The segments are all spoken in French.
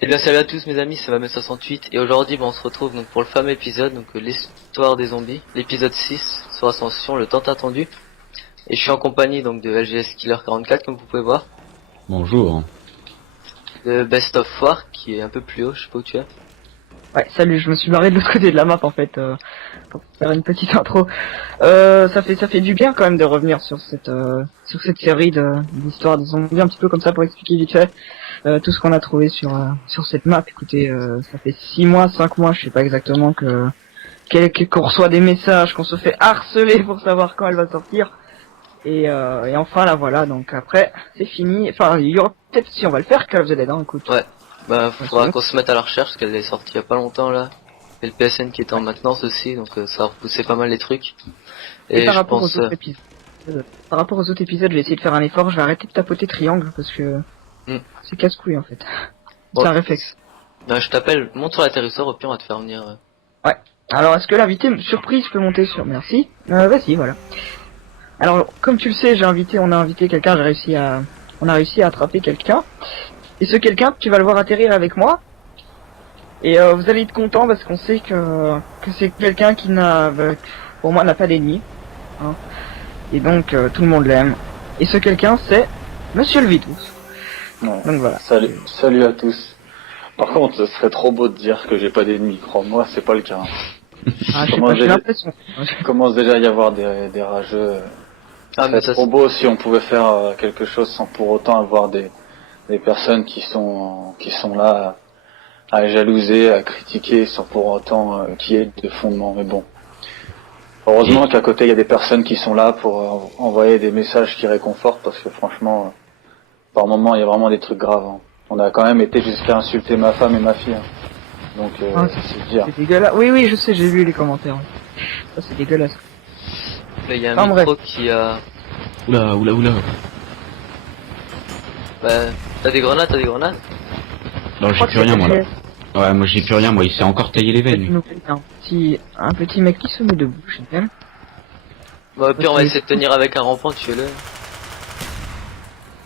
Eh bien salut à tous mes amis, c'est Mamé68 et aujourd'hui on se retrouve donc pour le fameux épisode, donc l'histoire des zombies, l'épisode 6 sur Ascension, le tant attendu. Et je suis en compagnie donc de LGS Killer 44 comme vous pouvez voir. Bonjour. De Best of War qui est un peu plus haut, je sais pas où tu es. Ouais, salut, je me suis barré de l'autre côté de la map en fait, pour faire une petite intro. Ça fait du bien quand même de revenir sur cette série d'histoires des zombies, un petit peu comme ça pour expliquer vite fait tout ce qu'on a trouvé sur cette map. Écoutez, ça fait 6 mois, 5 mois, je sais pas exactement qu'on reçoit des messages, qu'on se fait harceler pour savoir quand elle va sortir. Et enfin là voilà, donc après c'est fini. Enfin, il y aura peut-être si on va le faire Call of the Dead, hein, écoute. Ouais, bah faudra qu'on se mette à la recherche parce qu'elle est sortie il y a pas longtemps là. Et le PSN qui est en maintenance aussi, donc ça va repousser pas mal les trucs. Et par je rapport pense... aux autres épisodes, je vais essayer de faire un effort, je vais arrêter de tapoter triangle parce que c'est casse-couille en fait. Bon, C'est un réflexe. bah, je t'appelle, monte sur l'atterrisseur, au pire on va te faire venir. Ouais. Alors est-ce que l'invité surprise peut monter sur... Merci. Vas-y, voilà. Alors comme tu le sais, on a invité quelqu'un, on a réussi à attraper quelqu'un. Et ce quelqu'un, tu vas le voir atterrir avec moi. Et vous allez être content parce qu'on sait que c'est quelqu'un qui pour moi n'a pas d'ennemi. Hein. Et donc tout le monde l'aime. Et ce quelqu'un c'est Monsieur le Vitus. Ouais. Donc voilà. Salut à tous. Par contre, ce serait trop beau de dire que j'ai pas d'ennemis, crois-moi, c'est pas le cas. Ah, j'ai l'impression. Il commence déjà à y avoir des rageux. Ah mais C'est ça trop beau si on pouvait faire quelque chose sans pour autant avoir des personnes qui sont là à jalouser, à critiquer sans pour autant qu'il y ait de fondement. Mais bon. Heureusement qu'à côté il y a des personnes qui sont là pour envoyer des messages qui réconfortent parce que franchement, par moment il y a vraiment des trucs graves. Hein. On a quand même été jusqu'à insulter ma femme et ma fille. Hein. Donc c'est dire. C'est dégueulasse. Oui, je sais, j'ai vu les commentaires. Ça c'est dégueulasse. là il y a un micro qui a... Oula. Bah, t'as des grenades Non, j'ai plus rien moi là. Ouais, moi j'ai plus rien, moi il s'est encore taillé les veines. Un petit mec qui se met debout, génial. Bah, au pire, on va essayer de tenir avec un rampant, tuez-le.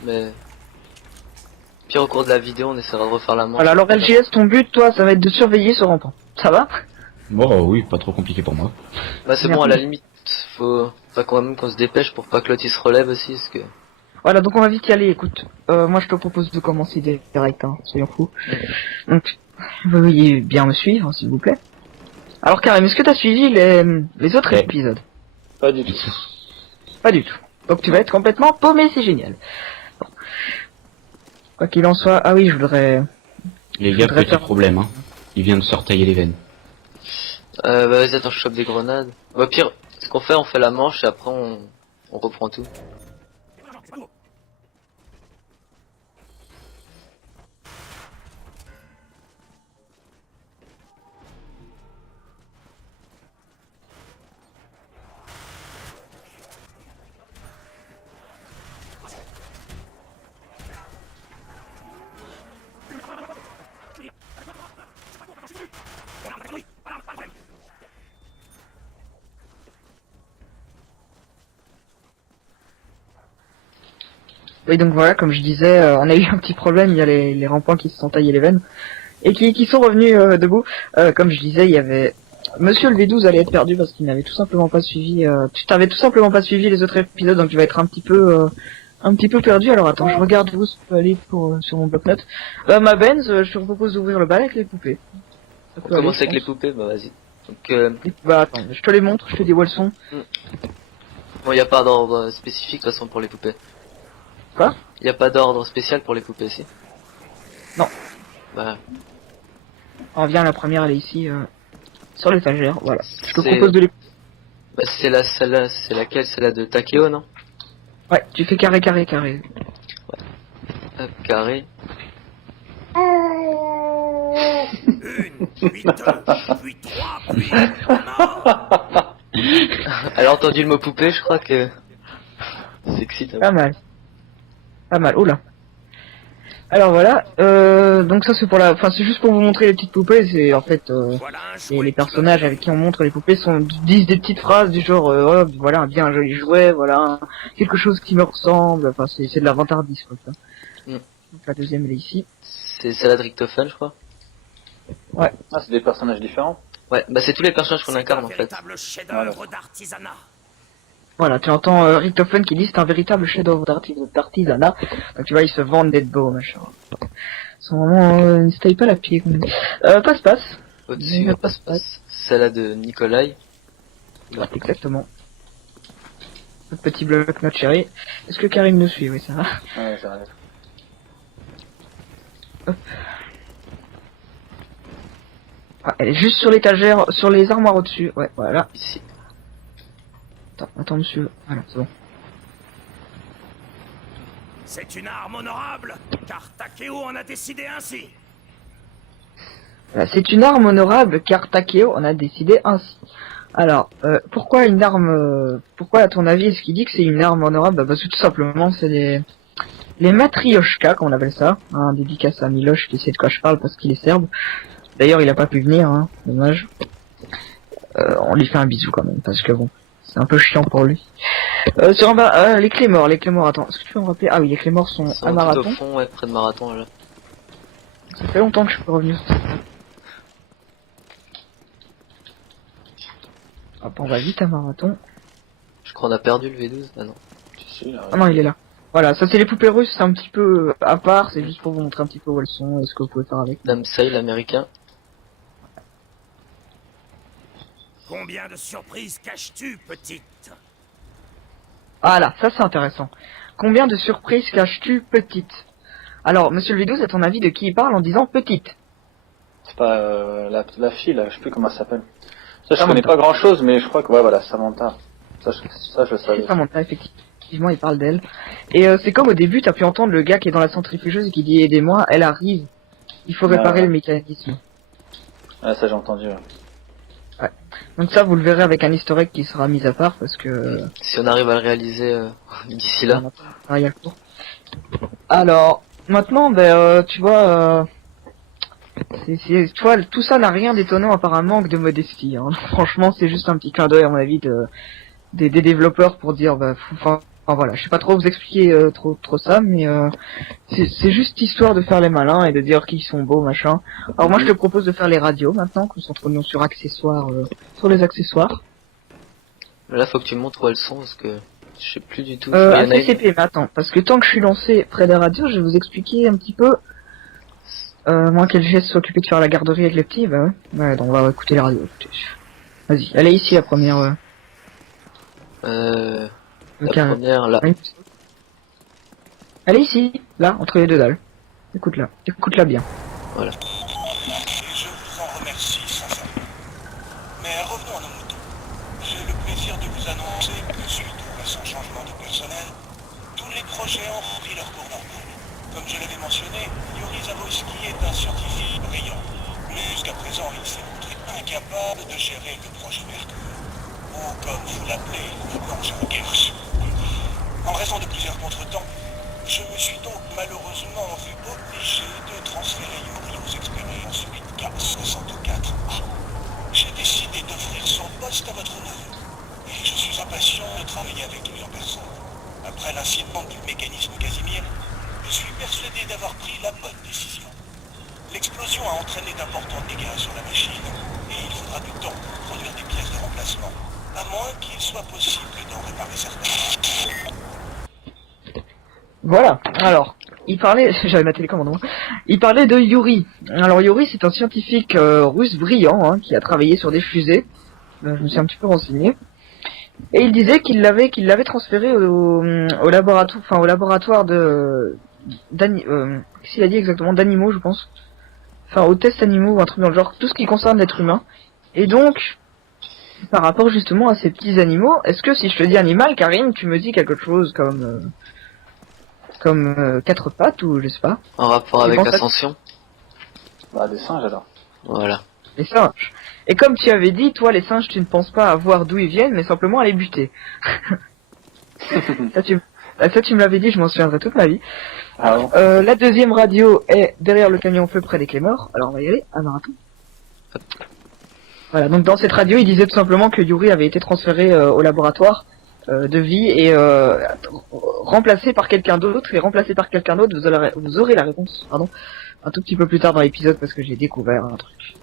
Mais... Pire, au cours de la vidéo, on essaiera de refaire la manche. Voilà, alors LGS, ton but, toi, ça va être de surveiller ce rampant. Ça va? Bon, oui, pas trop compliqué pour moi. Bah, c'est bon, à la limite, faut quand même qu'on se dépêche pour pas que l'autre il se relève aussi, parce que... Voilà, donc on va vite y aller, écoute. Moi, je te propose de commencer direct, hein, soyons fous. Donc, veuillez bien me suivre, s'il vous plaît. Alors, Karim, est-ce que t'as suivi les autres épisodes? Pas du tout. Pas du tout. Donc tu vas être complètement paumé, c'est génial. Bon. Quoi qu'il en soit, ah oui, je voudrais... Les gars, petit problème, hein. Il vient de se retailler les veines. Bah, vas-y, attends, je chope des grenades. Bah, pire, ce qu'on fait, on fait la manche et après on reprend tout. Oui, donc voilà, comme je disais, on a eu un petit problème, il y a les rampants qui se sont taillés les veines, et qui sont revenus debout. Comme je disais, il y avait... Monsieur le V12 allait être perdu parce qu'il n'avait tout simplement pas suivi... tu t'avais tout simplement pas suivi les autres épisodes, donc tu vas être un petit peu perdu. Alors attends, je regarde où je peux aller sur mon bloc-notes. Ma Benz, je te propose d'ouvrir le bal avec les poupées. On commence avec les poupées, bah vas-y. Donc bah attends, je te les montre, je te dis où elles sont. Bon, y a pas d'ordre spécifique de toute façon pour les poupées. Quoi? Y a pas d'ordre spécial pour les poupées ici? Non. Bah... On vient, la première, elle est ici, sur l'étagère, voilà. Je te propose de les... Bah c'est celle-là, c'est laquelle? Celle-là de Takeo, non? Ouais, tu fais carré. Ouais. Hop, carré. Elle a entendu le mot poupée, je crois que... C'est excitant. Pas mal. Oula. Alors voilà, donc ça c'est pour la, enfin c'est juste pour vous montrer les petites poupées. C'est en fait les personnages avec qui on montre les poupées disent des petites phrases du genre oh, voilà un bien joli jouet, voilà quelque chose qui me ressemble. Enfin c'est de la vantardise quoi. Ça. Mm. Donc la deuxième elle est ici. C'est celle-là de Richtofen, je crois. Ouais. Ah, c'est des personnages différents. Ouais, bah c'est tous les personnages qu'on incarne en fait. Voilà, tu entends Richtofen qui dit c'est un véritable chef-d'œuvre d'artisanat. Donc tu vois ils se vendent d'être beaux machin. Ils sont vraiment une staple à pied. Passe. Au-dessus, Mais passe. celle-là de Nikolai. Ouais, exactement. Notre petit bloc notre chéri. Est-ce que Karim nous suit? Oui, ça va. Ouais, j'arrive. Hop. Ah, elle est juste sur l'étagère, sur les armoires au-dessus. Ouais, voilà. Ici. Attends, monsieur. Voilà, c'est bon. C'est une arme honorable, car Takeo en a décidé ainsi. Voilà, c'est une arme honorable, car Takeo en a décidé ainsi. Alors, pourquoi une arme... pourquoi, à ton avis, est-ce qu'il dit que c'est une arme honorable? Bah, parce que tout simplement, c'est les matrioshka, comme on appelle ça. Hein, dédicace à Miloche, qui sait de quoi je parle, parce qu'il est serbe. D'ailleurs, il a pas pu venir, hein, dommage. On lui fait un bisou quand même, parce que bon, c'est un peu chiant pour lui. Sur en bas, les clés morts, attends, est-ce que tu peux me rappeler? Ah oui, les clés morts sont Ils sont à tout Marathon. au fond, ouais, près de Marathon là. Ça fait longtemps que je suis pas revenu sur ça. Hop, on va vite à Marathon. Je crois qu'on a perdu le V12. Ah non. Si, là, Ah non, il est là. Voilà, ça c'est les poupées russes, c'est un petit peu à part, c'est juste pour vous montrer un petit peu où elles sont et ce que vous pouvez faire avec. Dame Sai, l'américain. Combien de surprises caches-tu, petite? Voilà, ça c'est intéressant. Combien de surprises caches-tu, petite? Alors, monsieur le V12, à ton avis, de qui il parle en disant petite? c'est pas la fille, là, je sais plus comment elle s'appelle. Ça, je Samantha. connais pas grand chose, mais je crois que, ouais, voilà, Samantha. Ça, je savais. C'est Samantha, effectivement, il parle d'elle. Et c'est comme au début, t'as pu entendre le gars qui est dans la centrifugeuse et qui dit aidez-moi, elle arrive. Il faut réparer ouais. le mécanisme. Ouais, ça, j'ai entendu. Ouais. Donc ça, vous le verrez avec un historique qui sera mis à part parce que... Si on arrive à le réaliser d'ici là. Ah, il y a le cours. Alors, maintenant, ben, tu vois, tu vois, tout ça n'a rien d'étonnant à part un manque de modestie. Hein. Franchement, c'est juste un petit clin d'œil, à mon avis, des développeurs pour dire, bah, enfin voilà, je sais pas trop vous expliquer trop ça, mais c'est juste histoire de faire les malins et de dire qu'ils sont beaux, machin. Alors moi, je te propose de faire les radios maintenant, qu'on s'entraîne sur accessoires, sur les accessoires. Là, faut que tu me montres où elles sont parce que je sais plus du tout. Il y en a une. ACCP, mais attends, parce que tant que je suis lancé près des radios, je vais vous expliquer un petit peu. Moi, quel geste s'occuper de faire la garderie avec les petits, bah ouais. Ouais, donc on va écouter les radios. Vas-y, elle est ici la première. La première là. Oui. Elle est ici, là, entre les deux dalles. Écoute-la bien. Voilà. Et je vous en remercie sincèrement. Mais revenons à nos moutons. J'ai le plaisir de vous annoncer que suite au récent changement de personnel, tous les projets ont repris leur cours normal. Comme je l'avais mentionné, Yuri Zawoyski est un scientifique brillant. Mais jusqu'à présent, il s'est montré incapable de gérer le projet Mercure. Ou comme vous l'appelez, l'engin Gers. En raison de plusieurs contretemps, je me suis donc malheureusement vu obligé de transférer Yuri aux expériences 8K64A. J'ai décidé d'offrir son poste à votre neveu, et je suis impatient de travailler avec lui en personne. Après l'incident du mécanisme Casimir, je suis persuadé d'avoir pris la bonne décision. L'explosion a entraîné d'importants dégâts sur la machine, et il faudra du temps pour produire des pièces de remplacement, à moins qu'il soit possible d'en réparer certaines. Voilà. Alors, il parlait, j'avais ma télécommande moi. Il parlait de Yuri. Alors Yuri, c'est un scientifique russe brillant hein, qui a travaillé sur des fusées. Je me suis un petit peu renseigné. Et il disait qu'il l'avait transféré au laboratoire de qu'est-ce qu'il a dit exactement, d'animaux, je pense. Enfin, aux tests animaux ou un truc dans le genre, tout ce qui concerne l'être humain. Et donc, par rapport justement à ces petits animaux, est-ce que si je te dis animal, Karine, tu me dis quelque chose comme quatre pattes ou je sais pas. En rapport avec penses Ascension. Bah, des singes, alors. Voilà. Les singes. Et comme tu avais dit, toi, les singes, tu ne penses pas à voir d'où ils viennent, mais simplement à les buter. Ça, Ça, tu me l'avais dit, je m'en souviendrai toute ma vie. Ah bon? La deuxième radio est derrière le camion feu près des Clémors. Alors, on va y aller. Ah non, attends. Voilà, donc dans cette radio, il disait tout simplement que Yuri avait été transféré au laboratoire de vie et remplacé par quelqu'un d'autre. Et remplacé par quelqu'un d'autre, vous aurez la réponse, pardon, un tout petit peu plus tard dans l'épisode parce que j'ai découvert un truc.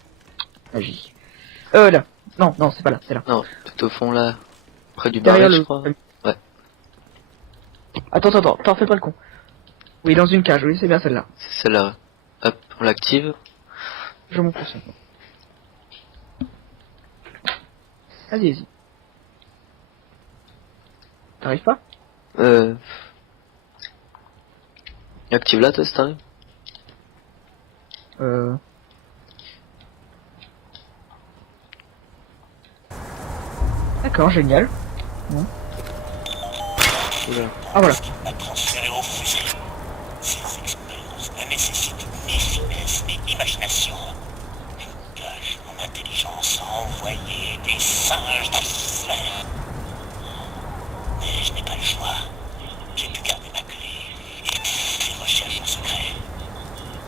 Magie. Là. Non, c'est pas là, c'est là. Non, tout au fond là, près du Derrière barrage, le... je crois. Ouais. Attends, t'en fais pas le con. Oui, dans une cage, oui, c'est bien celle-là. C'est celle-là. Hop, on l'active. Je m'en concentre. Vas-y. T'arrives pas? Active là, toi, si t'arrives. D'accord, génial. Bon. Oula. Ah voilà. À transférer au fusil. Ces expériences ne nécessitent ni finesse ni imagination. Je gage mon intelligence à envoyer des singes dans le fer. Mais je n'ai pas le choix. J'ai pu garder ma clé et des recherches en secret.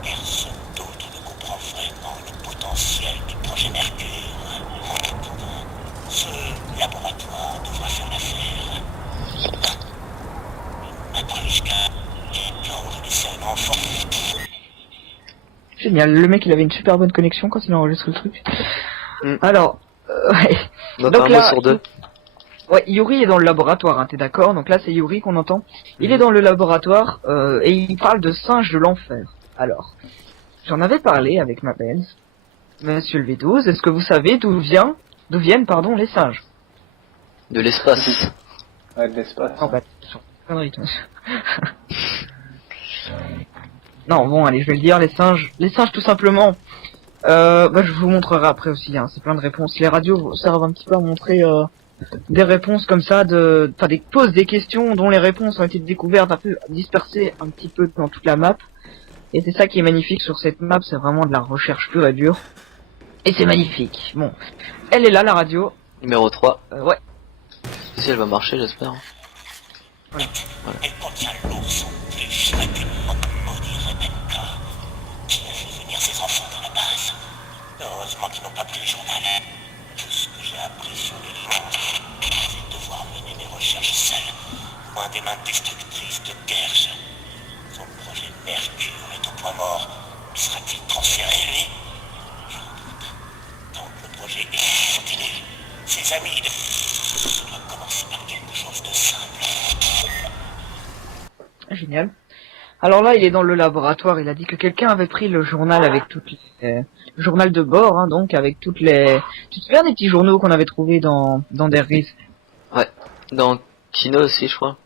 Personne d'autre ne comprend vraiment le potentiel du projet Mercure. En attendant, ce laboratoire devra faire l'affaire. Matrishka, j'envoie des serments forts. Génial. Le mec, il avait une super bonne connexion quand il a enregistré le truc. Alors, ouais. Donc, Donc un là, mot sur deux. Ouais, Yuri est dans le laboratoire, hein, t'es d'accord? Donc là, c'est Yuri qu'on entend. Il est dans le laboratoire et il parle de singes de l'enfer. Alors, j'en avais parlé avec ma belle, Monsieur le V12. Est-ce que vous savez d'où viennent, les singes? De l'espace. Ouais, de l'espace. Oh bah, connerie, toi. Non, bon, allez, je vais le dire, les singes tout simplement. Bah, je vous montrerai après aussi, hein, c'est plein de réponses. Les radios servent un petit peu à montrer des réponses comme ça, pose des questions dont les réponses ont été découvertes un peu dispersées un petit peu dans toute la map. Et c'est ça qui est magnifique sur cette map, c'est vraiment de la recherche pure et dure. Et c'est magnifique. Bon, elle est là, la radio. Numéro 3. Ouais. Si elle va marcher, j'espère. Voilà. Elle contient l'ours plus rapidement maudit Rebecca, qui a fait venir ses enfants dans la base. Heureusement qu'ils n'ont pas pris le journal. Tout ce que j'ai appris sur les livres, c'est de devoir mener mes recherches seul, loin des mains destructrices de Gersh. Son projet Mercure est au point mort. Sera-t-il transféré, lui? J'en doute. Tant que le projet est continu, ses amis doit commencer par quelque chose de simple. Génial. Alors là, il est dans le laboratoire, il a dit que quelqu'un avait pris le journal avec toutes les... le journal de bord, hein, donc, avec toutes les... Tu te souviens des petits journaux qu'on avait trouvés dans Der Riese? Ouais. Dans Kino aussi, je crois.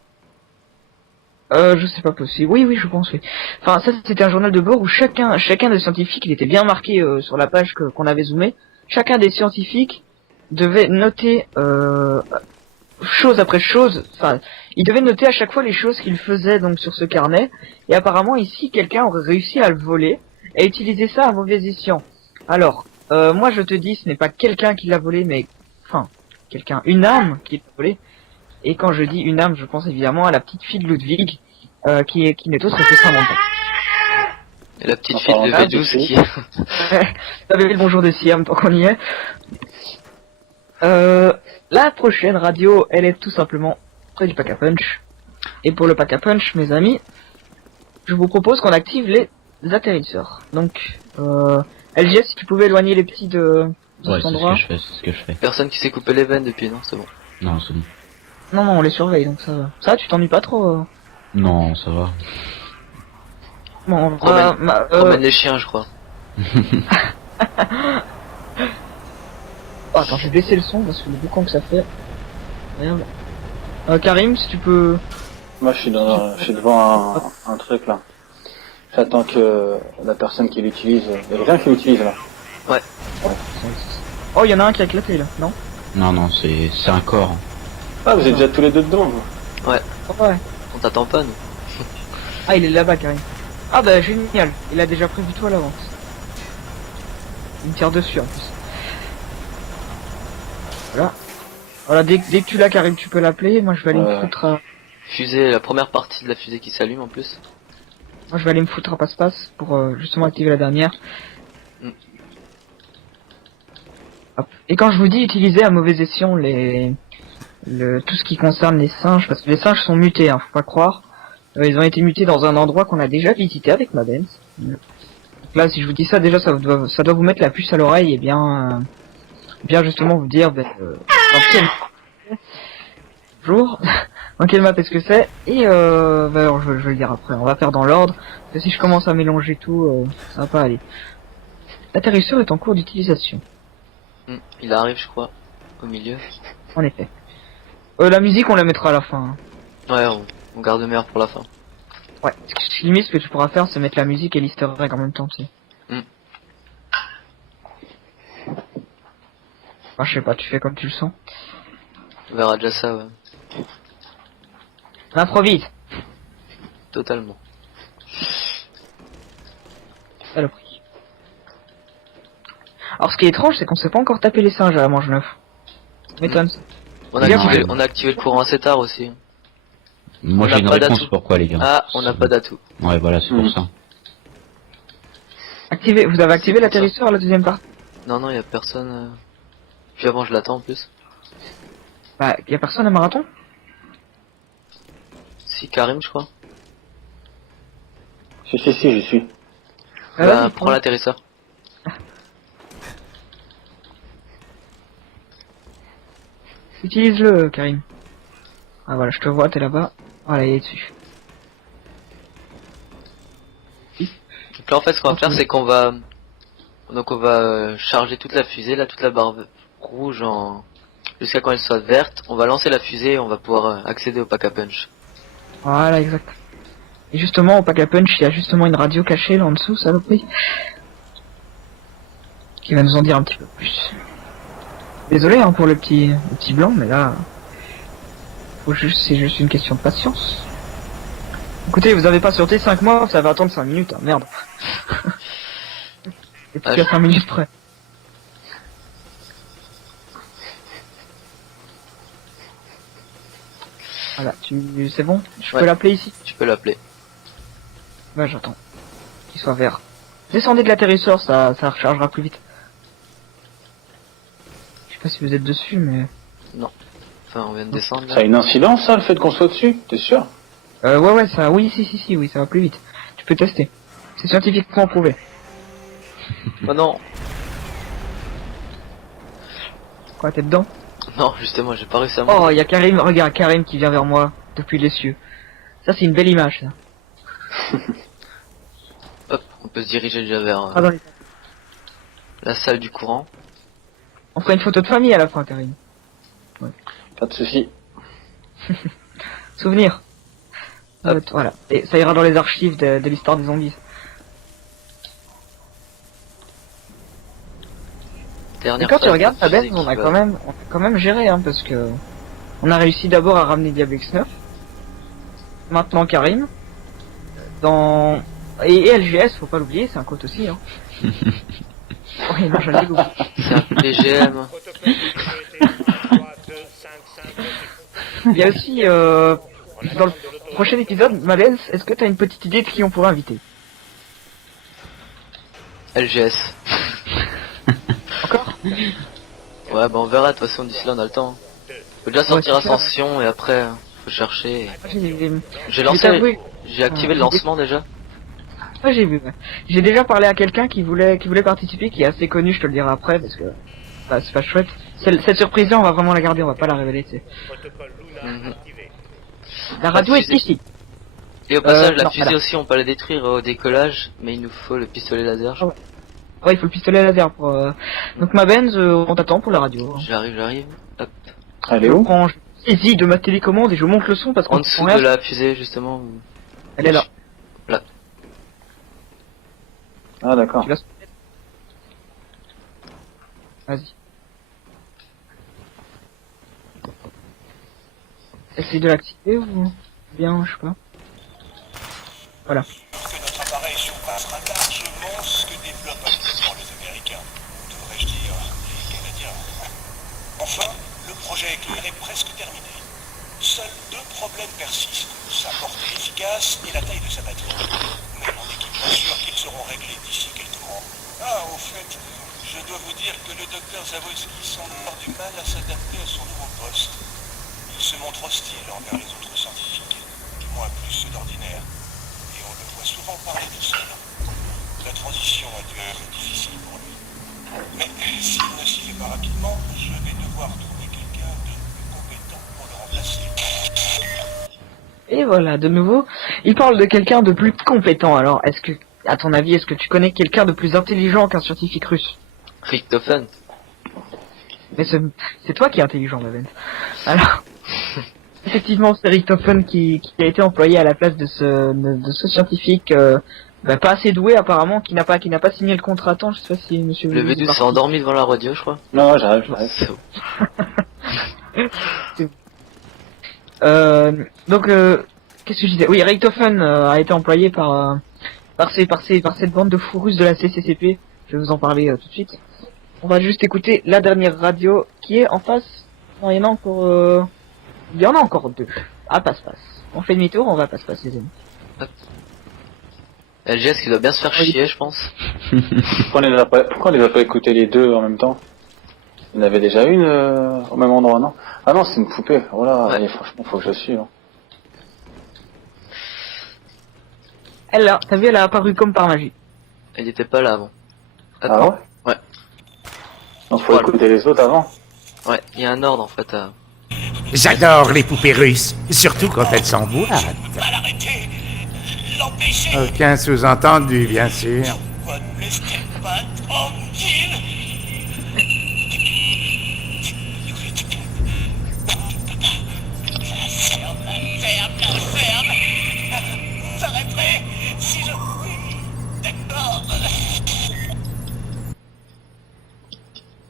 Je sais pas possible. Oui, je pense, oui. Enfin, ça, c'était un journal de bord où chacun des scientifiques, il était bien marqué sur la page qu'on avait zoomé. Chacun des scientifiques devait noter chose après chose. Enfin, il devait noter à chaque fois les choses qu'il faisait donc sur ce carnet. Et apparemment, ici, quelqu'un aurait réussi à le voler et utiliser ça à mauvais escient. Alors, moi, je te dis, ce n'est pas quelqu'un qui l'a volé, mais enfin, une âme qui l'a volé. Et quand je dis une âme, je pense évidemment à la petite fille de Ludwig, qui n'est autre que Samantha. Et la petite En fille de parlant V12 de qui... Ça avait le bonjour de Siam tant qu'on y est. La prochaine radio, elle est tout simplement près du pack à punch. Et pour le pack à punch, mes amis, je vous propose qu'on active les atterrisseurs. Donc, LGS, si tu pouvais éloigner les petits de Ouais, cet c'est endroit. ce que je fais. Personne qui s'est coupé les veines depuis, non? C'est bon. Non, c'est bon. Non, on les surveille, donc ça va. Ça, tu t'ennuies pas trop Non, ça va. Bon, on va... Promène les chiens, je crois. Oh, attends, je vais baisser le son parce que le boucan que ça fait. Merde. Karim, si tu peux... Moi, je suis devant un truc là. J'attends que la personne qui l'utilise. Il y a quelqu'un qui l'utilise là. Oh, il y en a un qui a éclaté là, non? Non, c'est un corps. Ah, vous êtes déjà tous les deux dedans, vous. Ouais. On t'attend pas, nous. Ah, il est là-bas, Karim. Ah bah génial, il a déjà prévu tout à l'avance. Il me tire dessus en plus. Voilà. Voilà, dès que tu l'as, Karim, tu peux l'appeler. Moi, je vais aller me foutre fusée, la première partie de la fusée qui s'allume en plus. Moi, je vais aller me foutre à passe-passe pour justement activer la dernière. Mm. Hop. Et quand je vous dis utiliser à mauvais escient tout ce qui concerne les singes, parce que les singes sont mutés, hein, faut pas croire. Ils ont été mutés dans un endroit qu'on a déjà visité avec ma Benz. Donc là, si je vous dis ça, déjà, ça doit vous mettre la puce à l'oreille et bien justement vous dire, bonjour, dans quelle map est-ce que c'est, et alors, je vais le dire après, on va faire dans l'ordre, parce que si je commence à mélanger tout, ça va pas aller. L'atterrisseur est en cours d'utilisation, Il arrive, je crois, au milieu. en effet. La musique, on la mettra à la fin. Hein. Ouais, on garde le meilleur pour la fin. Ouais, limite, ce que tu pourras faire, c'est mettre la musique et l'easter egg en même temps, tu sais. Enfin, je sais pas, tu fais comme tu le sens. On verra déjà ça, ouais. On improvise. Totalement. Saloperie. Alors, ce qui est étrange, c'est qu'on s'est pas encore tapé les singes à la manche 9. Ça m'étonne. On a activé le courant assez tard aussi. Moi On j'ai n'a une pas réponse d'atout. pourquoi les gars. Ah, on n'a pas d'atout. Ouais voilà c'est pour ça. Vous avez activé l'atterrisseur à la deuxième partie? Non, y a personne. Puis avant, je l'attends en plus. Bah, y a personne à marathon? Si, Karim, je crois. Si, je suis. Ah, Bah, vas-y, prends l'atterrisseur. Utilise-le, Karim. Ah voilà, je te vois, t'es là-bas. Voilà, il est dessus. Donc là, en fait, ce qu'on va faire, c'est qu'on va... Donc on va charger toute la fusée, là, toute la barre rouge jusqu'à quand elle soit verte. On va lancer la fusée et on va pouvoir accéder au pack à punch. Voilà, exact. Et justement, au pack à punch, il y a justement une radio cachée là en dessous, saloperie. Qui va nous en dire un petit peu plus. Désolé hein, pour le petit blanc, mais là... c'est juste une question de patience. Écoutez, vous avez pas sauté 5 mois, ça va attendre 5 minutes, hein, merde. Et puis à 5 minutes près. Voilà, c'est bon? Je peux l'appeler ici? Tu peux l'appeler. Ouais, j'attends. Qu'il soit vert. Descendez de l'atterrisseur, ça rechargera plus vite. Je sais pas si vous êtes dessus, mais... Non. Enfin, on vient de descendre. Ça a une incidence, ça, le fait qu'on soit dessus? T'es sûr? Ouais, ça... Oui, si, oui, ça va plus vite. Tu peux tester. C'est scientifiquement prouvé. Oh non. Quoi, t'es dedans? Non, justement, j'ai pas réussi à Oh, il y a Karim, regarde, Karim qui vient vers moi, depuis les cieux. Ça, c'est une belle image, ça. Hop, on peut se diriger déjà vers Ah, dans les... la salle du courant. On fera une photo de famille à la fin, Karim. Pas de soucis. Souvenir. Voilà. Et ça ira dans les archives de l'histoire des zombies. Et quand tu regardes ta bête, on a quand même géré, hein, parce que on a réussi d'abord à ramener Diablo X9. Maintenant Karim. Et LGS, faut pas l'oublier, c'est un code aussi, hein. Oui, non, je l'ai oublié. C'est un PGM. Il y a aussi, dans le prochain épisode, Malez, est-ce que t'as une petite idée de qui on pourrait inviter? LGS. Encore? Ouais, bah on verra, de toute façon, d'ici là on a le temps. Faut déjà sortir Ascension et après, faut chercher. J'ai activé le lancement déjà. Ouais, j'ai vu, ouais. J'ai déjà parlé à quelqu'un qui voulait participer, qui est assez connu, je te le dirai après, parce que bah, c'est pas chouette. Cette surprise-là, on va vraiment la garder, on va pas la révéler, tu sais. La radio est ici. Et au passage, la fusée aussi, on peut la détruire au décollage, mais il nous faut le pistolet laser. Ouais, il faut le pistolet laser pour... Donc ma Benz, on t'attend pour la radio. J'arrive. Hop. Elle est où? Je saisis de ma télécommande et je monte le son parce qu'on... En dessous de la fusée, justement. Elle est là. Là. Ah d'accord. Vas-y. Essaye de l'activer ou bien, je sais pas. Voilà. Que notre appareil surpasse largement ce que développent actuellement les Américains. Devrais-je dire, les Canadiens. Enfin, le projet éclair est presque terminé. Seuls deux problèmes persistent, sa portée efficace et la taille de sa batterie. Mais mon équipe m'assure qu'ils seront réglés d'ici quelques mois. Ah, au fait, je dois vous dire que le docteur Zawoyski semble avoir du mal à s'adapter à son nouveau poste. Il se montre hostile envers les autres scientifiques, du moins plus ceux d'ordinaire. Et on le voit souvent parler de seul. La transition a dû être difficile pour lui. Mais s'il ne s'y fait pas rapidement, je vais devoir trouver quelqu'un de plus compétent pour le remplacer. Et voilà, de nouveau, il parle de quelqu'un de plus compétent. Alors, est-ce que, à ton avis, est-ce que tu connais quelqu'un de plus intelligent qu'un scientifique russe? Richtofen. Mais c'est toi qui es intelligent, Maven. Alors, effectivement, c'est Richtofen qui a été employé à la place de ce scientifique pas assez doué apparemment, qui n'a pas signé le contrat à temps. Je sais pas si Monsieur. Le Védus s'est endormi devant la radio, je crois. Non, j'arrive. C'est bon. Donc, qu'est-ce que je disais? Oui, Richtofen a été employé par cette bande de fous russes de la CCCP. Je vais vous en parler tout de suite. On va juste écouter la dernière radio qui est en face. Non, il y en a encore. Il y en a encore deux. Ah, passe-passe. On fait demi-tour, on va passe-passe, les amis. LGS qui doit bien se faire chier, je pense. Pourquoi on les a pas écoutés les deux en même temps? Il y en avait déjà une au même endroit, non? Ah non, c'est une poupée. Voilà, Ouais. allez, franchement, faut que je suive. Hein. Elle là, t'as vu, elle a apparu comme par magie. Il était pas là avant. Ah ouais? Ouais. Donc faut Voilà. écouter les autres avant. Ouais, il y a un ordre en fait à... J'adore les poupées russes, surtout quand elles s'emboîtent. Pas l'arrêter, l'empêcher. Aucun sous-entendu, bien sûr. Pourquoi ne me laissez pas tranquille? Ferme. J'arrêterai si je... D'accord.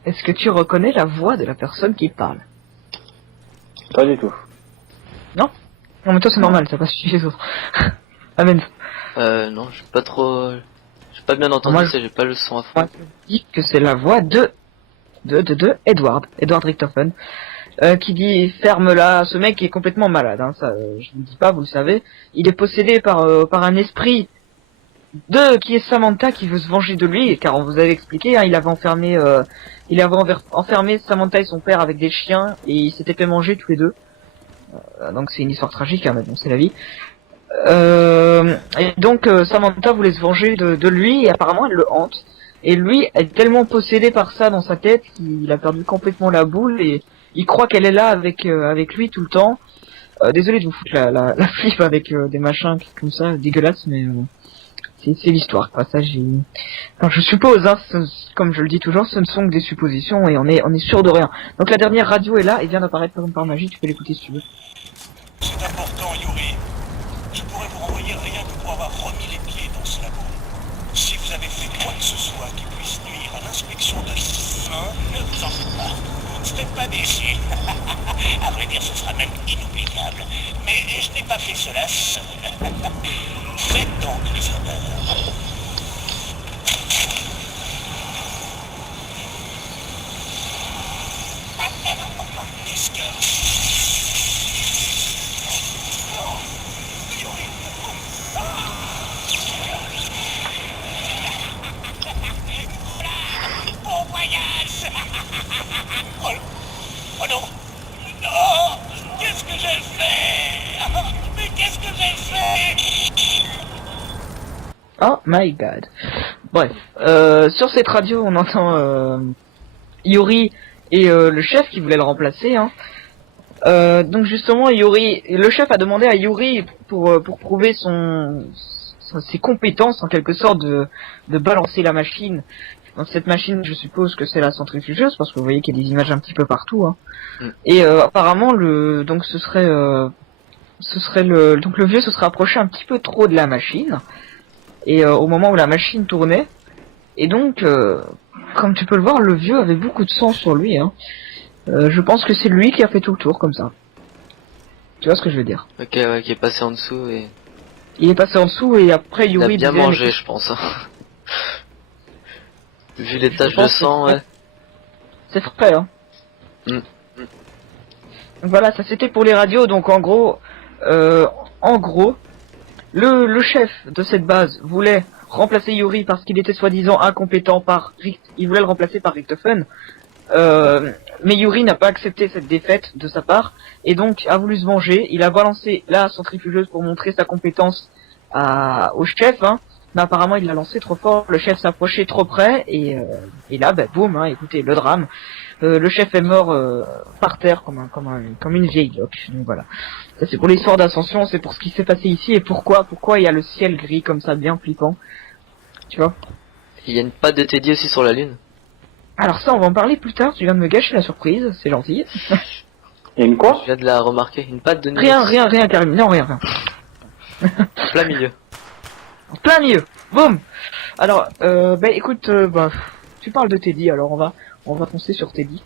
Est-ce que tu reconnais la voix de la personne qui parle? Pas du tout. Non, mais toi c'est normal, ça passe chez les autres. Amen. non, j'ai pas trop... J'ai pas bien entendu, Moi, j'ai pas le son à fond. Moi, je dis que c'est la voix de Edward Richtofen, qui dit ferme-la. Ce mec est complètement malade, hein, ça, je vous le dis pas, vous le savez. Il est possédé par un esprit qui est Samantha, qui veut se venger de lui, car on vous avait expliqué, hein, il avait enfermé Samantha et son père avec des chiens, et ils s'étaient fait manger tous les deux. Donc c'est une histoire tragique, hein, mais bon, c'est la vie. Et donc Samantha voulait se venger de lui, et apparemment elle le hante. Et lui est tellement possédé par ça dans sa tête qu'il a perdu complètement la boule, et il croit qu'elle est là avec lui tout le temps. Désolé de vous foutre la flip avec des machins comme ça, dégueulasses, mais c'est l'histoire, quoi. Ça, enfin, je suppose, hein, comme je le dis toujours, ce ne sont que des suppositions, et on est sûr de rien. Donc la dernière radio est là, et vient d'apparaître par magie, tu peux l'écouter si tu veux. C'est important, Yuri. Je pourrais vous renvoyer rien que pour avoir remis les pieds dans ce labo. Si vous avez fait quoi que ce soit qui puisse nuire à l'inspection de ne vous en faites pas. Vous ne serez pas déçus. À vrai dire, ce sera même inoubliable. Mais je n'ai pas fait cela seul. Faites donc les honneurs. Qu'est-ce que... Bon voyage. Oh non. Non. Qu'est-ce que j'ai fait? Mais qu'est-ce que j'ai fait? Oh my god. Bref, sur cette radio, on entend Yuri et le chef qui voulait le remplacer. Hein. Donc justement, le chef a demandé à Yuri pour prouver ses compétences en quelque sorte de balancer la machine. Donc cette machine, je suppose que c'est la centrifugeuse parce que vous voyez qu'il y a des images un petit peu partout. Hein. Et apparemment, le vieux se serait approché un petit peu trop de la machine. Et au moment où la machine tournait, et donc, comme tu peux le voir, le vieux avait beaucoup de sang sur lui. Hein. Je pense que c'est lui qui a fait tout le tour comme ça. Tu vois ce que je veux dire? Ok, ouais, qui est passé en dessous et... Il est passé en dessous et après Il a Yuri bien disait, mangé, je pense. Hein. Vu les taches de sang, ouais. c'est frais, hein. Voilà, ça c'était pour les radios, donc en gros, le chef de cette base voulait remplacer Yuri parce qu'il était soi-disant incompétent par Richt, il voulait le remplacer par Richtofen, mais Yuri n'a pas accepté cette défaite de sa part, et donc a voulu se venger, il a balancé la centrifugeuse pour montrer sa compétence au chef, hein, mais apparemment il l'a lancé trop fort, le chef s'approchait trop près, et là, bah, boum, hein, écoutez, le drame. Le chef est mort par terre comme une vieille loque. Donc voilà. Ça c'est pour l'histoire d'Ascension, c'est pour ce qui s'est passé ici et pourquoi il y a le ciel gris comme ça, bien flippant. Tu vois. Il y a une patte de Teddy aussi sur la lune. Alors ça, on va en parler plus tard. Tu viens de me gâcher la surprise, c'est gentil. Il y a une quoi? Je viens de la remarquer. Une patte de Nils. Rien, Karim. Non, rien. En plein milieu. En plein milieu. Boum. Alors, bah écoute, tu parles de Teddy, alors on va foncer sur Teddy.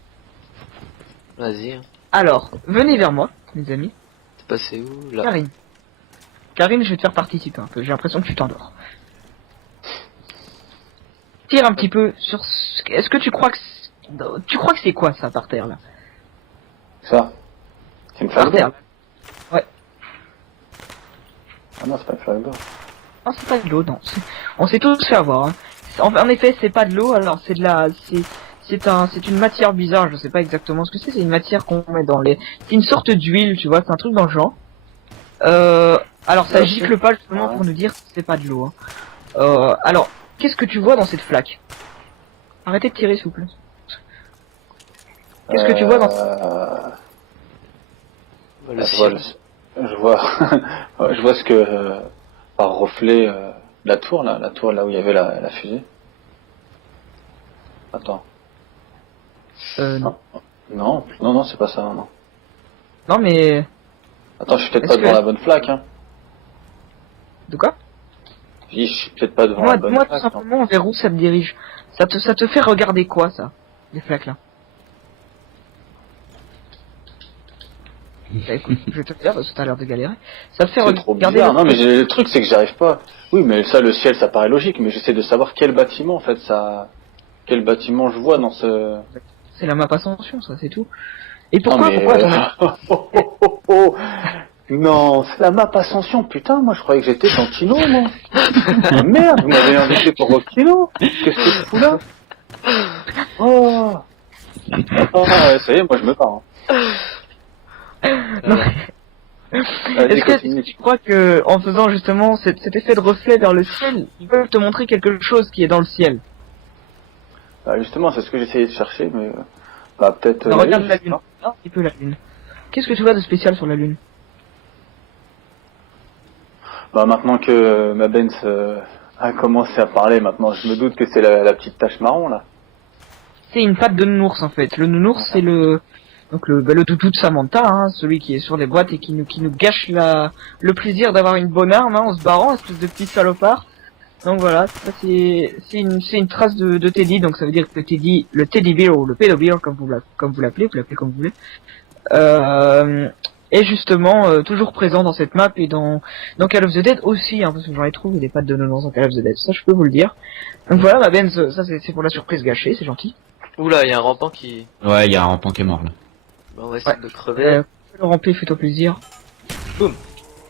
Vas-y. Hein. Alors, venez vers moi, mes amis. T'es passé où là? Karine, je vais te faire participer un peu. J'ai l'impression que tu t'endors. Tire un petit peu sur. Est-ce que tu crois que c'est quoi ça par terre là? Ça? C'est une Par flaque terre. d'eau? Ouais. Ah non, c'est pas une flaque d'eau. Non, c'est pas de l'eau, non. On s'est tous fait avoir. Hein. En effet, c'est pas de l'eau. Alors c'est de la. C'est une matière bizarre. Je sais pas exactement ce que c'est. C'est une matière qu'on met dans les. C'est une sorte d'huile, tu vois. C'est un truc dans le genre. Alors ça gicle pas justement pour nous dire que c'est pas de l'eau. Hein. Alors, qu'est-ce que tu vois dans cette flaque? Arrêtez de tirer, s'il vous plaît. Qu'est-ce que tu vois dans Le je vois, ciel. je vois, je vois ce que par reflet la tour là où il y avait la fusée. Attends. Non. Non, c'est pas ça, non. Non, mais... Attends, je suis peut-être Est-ce pas devant que- la bonne flaque, hein. De quoi? Je dis, je suis peut-être pas devant Moi, la bonne tout flaque. hein. simplement, vers où ça te dirige? Ça te fait regarder quoi, ça? Les flaques, là? Bah, écoute, je vais te le dire, parce que t'as l'air de galérer. Ça te fait C'est trop regarder... bizarre. Non, mais le truc, c'est que j'arrive pas. Oui, mais ça, le ciel, ça paraît logique, mais j'essaie de savoir quel bâtiment, en fait, quel bâtiment je vois dans ce... C'est la map Ascension, ça, c'est tout. Et Non, pourquoi, mais... pourquoi Non, c'est la map Ascension, putain, moi je croyais que j'étais dans Kino, moi. Ah, merde, vous m'avez invité pour Kino. Qu'est-ce que je fous là? Oh. Ouais, ça y est, moi je me pars. Non. Vas-y, Est-ce continue. que tu crois que, en faisant justement cet effet de reflet vers le ciel, ils peuvent te montrer quelque chose qui est dans le ciel? Bah, justement, c'est ce que j'essayais de chercher, mais... Bah, peut-être... Alors, regarde la je sais lune. pas. Un petit peu la lune. Qu'est-ce que tu vois de spécial sur la lune? Bah, maintenant que ma Benz a commencé à parler, maintenant je me doute que c'est la petite tache marron, là. C'est une patte de nounours en fait. Le nounours c'est le doudou de Samantha, hein, celui qui est sur les boîtes et qui nous gâche le plaisir d'avoir une bonne arme hein, en se barrant, espèce de petit salopard. Donc voilà, ça c'est une trace de Teddy, donc ça veut dire que le Teddy Bear ou le Pedo Bear comme vous l'appelez comme vous voulez. Est justement toujours présent dans cette map et dans Call of the Dead aussi, hein, parce que j'en ai trouvé des pattes de nounours dans Call of the Dead, ça je peux vous le dire. Donc voilà, ma Benz, ça c'est pour la surprise gâchée, c'est gentil. Oula, il y a un rampant qui... Ouais, il y a un rampant qui est mort là. Bon, on va essayer Ouais. de crever. Le rempli, fais-toi plaisir.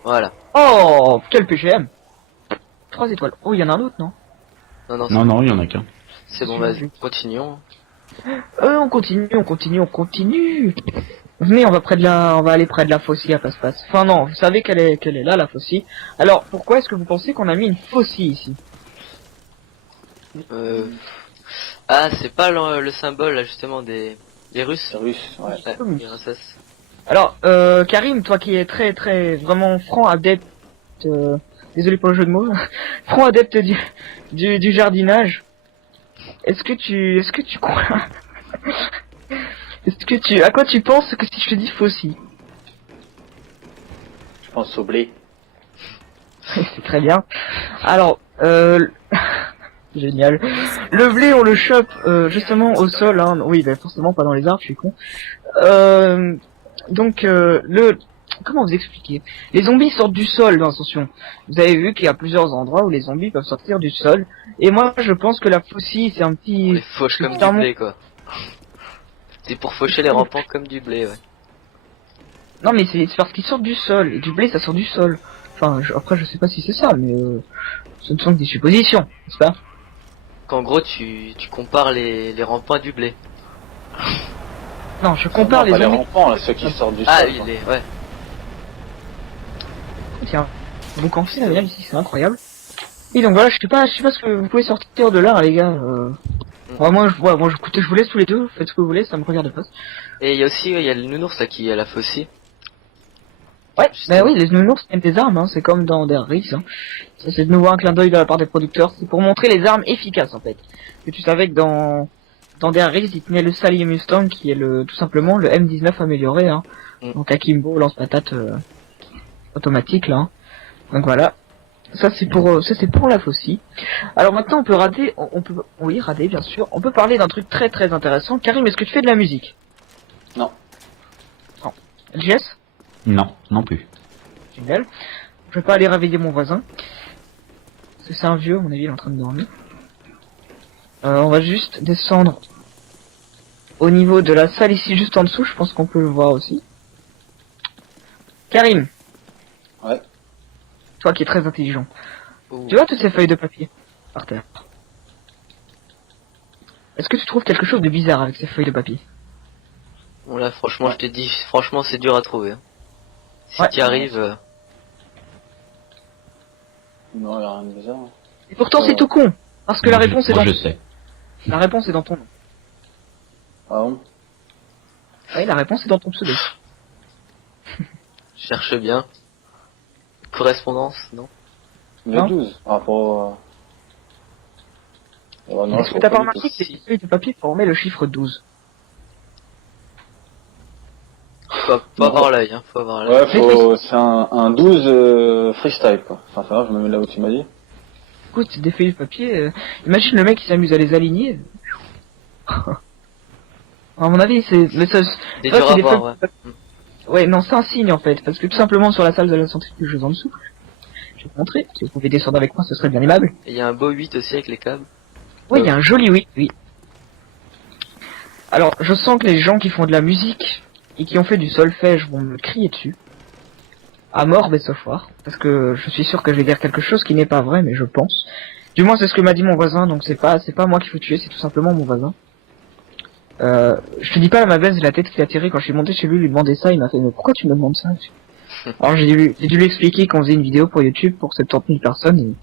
Voilà. Oh, quel PGM 3 étoiles. Oh, il y en a un autre, non? Non, il y en a qu'un. c'est bon, vas-y, continuons. On continue. Venez, on va aller près de la faucille à passe-passe. Enfin non, vous savez qu'elle est là, la faucille. Alors, pourquoi est-ce que vous pensez qu'on a mis une faucille ici? Ah, c'est pas le symbole, là, justement, des Russes. C'est russe, ouais. Ouais, URSS. Alors, Karim, toi qui es très très vraiment franc adepte, désolé pour le jeu de mots, franc adepte du jardinage, est-ce que tu crois, à quoi tu penses que si je te dis faucille? Je pense au blé. C'est très bien. Alors, génial. Le blé, on le chope justement au sol, hein. Oui, bah, forcément pas dans les arbres, je suis con. Donc, comment vous expliquer? Les zombies sortent du sol dans Ascension. Vous avez vu qu'il y a plusieurs endroits où les zombies peuvent sortir du sol. Et moi, je pense que la faucille, c'est un On petit... les fauche comme Putain, du blé, quoi. C'est pour faucher les rampants comme du blé, ouais. Non, mais c'est parce qu'ils sortent du sol, et du blé, ça sort du sol. Enfin, après, je sais pas si c'est ça, mais ce ne sont que des suppositions, n'est-ce pas? Qu'en gros, tu compares les rampants à du blé. Non, je compare Non, pas les les zombies. rampants, là, ceux qui sortent du Ah sol. oui, quoi. ouais. Tiens, bon camping, là, ici, c'est incroyable. Et donc voilà, je sais pas ce que vous pouvez sortir de là, hein, les gars. Moi, écoutez, je vous laisse tous les deux, faites ce que vous voulez, ça me regarde pas. Et il y a aussi, il y a le nounours là qui a fait aussi. Ouais, Justement. bah oui, les nounours tiennent des armes, hein, c'est comme dans Dead Risks. Hein. Ça, c'est de nouveau un clin d'œil de la part des producteurs, c'est pour montrer les armes efficaces en fait. Que tu savais que dans Dead Risks, ils tenaient le Sally Mustang qui est tout simplement le M19 amélioré, hein. Donc Akimbo lance-patate automatique là. Hein. Donc voilà. Ça c'est pour la faucille. Alors maintenant on peut rater, oui rater bien sûr. On peut parler d'un truc très très intéressant. Karim, est-ce que tu fais de la musique? Non. Non. Jess? Non, non plus. Génial. Je vais pas aller réveiller mon voisin. Parce que c'est un vieux, à mon avis, il est en train de dormir. On va juste descendre au niveau de la salle ici, juste en dessous. Je pense qu'on peut le voir aussi. Karim. Ouais. Toi qui es très intelligent. Ouh. Tu vois toutes ces feuilles de papier par terre. Est-ce que tu trouves quelque chose de bizarre avec ces feuilles de papier? Bon là, franchement, je te dis, franchement, c'est dur à trouver. Hein. Si Ouais. tu y arrives, Non, il n'y a rien de bizarre. Hein. Et pourtant c'est tout con. Parce que la réponse est moi, dans... je sais. La réponse est dans ton nom. Ah bon? Oui, la réponse est dans ton pseudo. cherche bien. Correspondance, non? Le Non. 12, par rapport au... non, Est-ce je que t'as pas vois pas du remarqué tout. que ces feuilles de papier formaient le chiffre 12? Faut avoir l'œil, hein, faut avoir l'œil. Ouais, c'est un 12 freestyle, quoi. Enfin, ça va, je me mets là où tu m'as dit. Écoute, c'est des feuilles de papier. Imagine le mec qui s'amuse à les aligner. À mon avis, c'est... Mais ça, C'est ça, dur c'est à des voir, feuilles- ouais. Ouais, non, c'est un signe en fait. Parce que tout simplement sur la salle de la centrifugeuse en dessous, je vais te montrer. Si vous pouvez descendre avec moi, ce serait bien aimable. Et il y a un beau 8 aussi avec les câbles. Oui, il y a un joli oui. Alors, je sens que les gens qui font de la musique et qui ont fait du solfège vont me crier dessus. À mort, ce soir. Parce que je suis sûr que je vais dire quelque chose qui n'est pas vrai, mais je pense. Du moins, c'est ce que m'a dit mon voisin, donc c'est pas moi qu'il faut tuer, c'est tout simplement mon voisin. Je te dis pas, ma baisse, la tête qu'il a tiré quand je suis monté chez lui demander ça, il m'a fait, mais pourquoi tu me demandes ça? Alors j'ai dû lui expliquer qu'on faisait une vidéo pour YouTube pour 70 000 personnes, et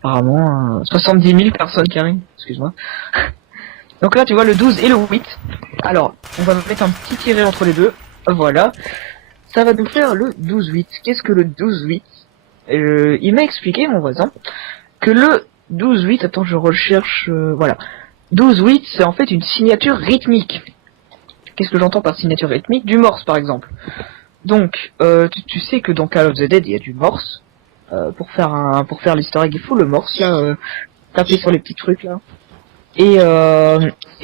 apparemment, 70 000 personnes, Karim, excuse-moi. Donc là, tu vois le 12 et le 8. Alors, on va mettre un petit tiré entre les deux. Voilà. Ça va nous faire le 12-8. Qu'est-ce que le 12-8? Il m'a expliqué, mon voisin, que le 12-8, attends, je recherche, voilà. 12-8, c'est en fait une signature rythmique. Qu'est-ce que j'entends par signature rythmique? Du morse, par exemple. Donc, tu sais que dans Call of the Dead, il y a du morse. Pour faire l'histoire egg, il faut le morse, là, taper sur les petits trucs, là. Et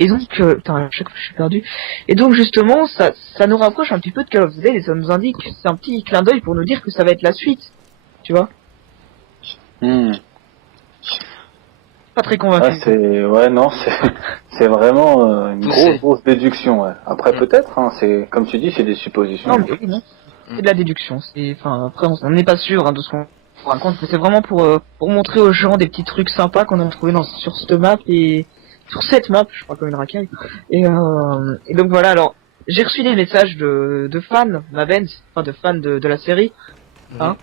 donc, putain, à chaque fois je suis perdu. Et donc justement, ça nous rapproche un petit peu de Call of the Dead et ça nous indique, c'est un petit clin d'œil pour nous dire que ça va être la suite. Tu vois? Pas très convaincu. Non, c'est vraiment une Poussé. grosse déduction, ouais. Après, peut-être, hein, c'est, comme tu dis, c'est des suppositions. Non, mais oui, non. C'est de la déduction. Après, on n'est pas sûr hein, de ce qu'on raconte. C'est vraiment pour montrer aux gens des petits trucs sympas qu'on a trouvé sur cette map et sur cette map, je crois comme une racaille. Et donc voilà. Alors, j'ai reçu des messages de fans, de fans de la série, hein,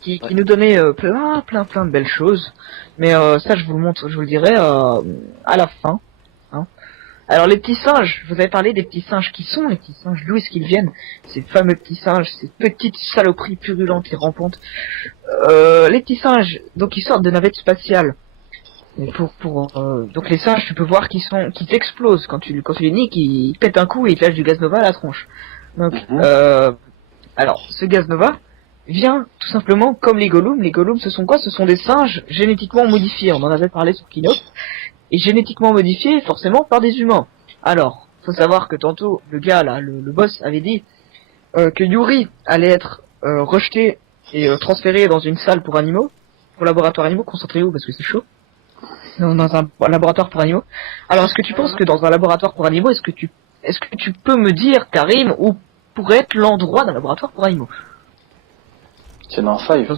qui nous donnaient plein de belles choses. Mais ça, je vous le montre, je vous le dirai à la fin. Hein. Alors les petits singes, je vous avais parlé des petits singes. Qui sont les petits singes? D'où est-ce qu'ils viennent? Ces fameux petits singes, ces petites saloperies purulentes et rampantes. Les petits singes, donc ils sortent de navettes spatiales. Et donc les singes, tu peux voir qu'ils t'explosent quand tu les niques, ils pètent un coup et ils te lâchent du gaz nova à la tronche. Donc alors ce gaz nova vient tout simplement comme les golems. Les golems, ce sont quoi? Ce sont des singes génétiquement modifiés. On en avait parlé sur Kino. Et génétiquement modifiés forcément par des humains. Alors, faut savoir que tantôt, le gars là, le boss avait dit que Yuri allait être rejeté et transféré dans une salle pour animaux, pour laboratoire animaux. Concentrez-vous parce que c'est chaud. Dans un laboratoire pour animaux. Alors, est-ce que tu penses que dans un laboratoire pour animaux, est-ce que tu peux me dire, Karim, ou pourrait être l'endroit d'un laboratoire pour animaux. C'est dans Five.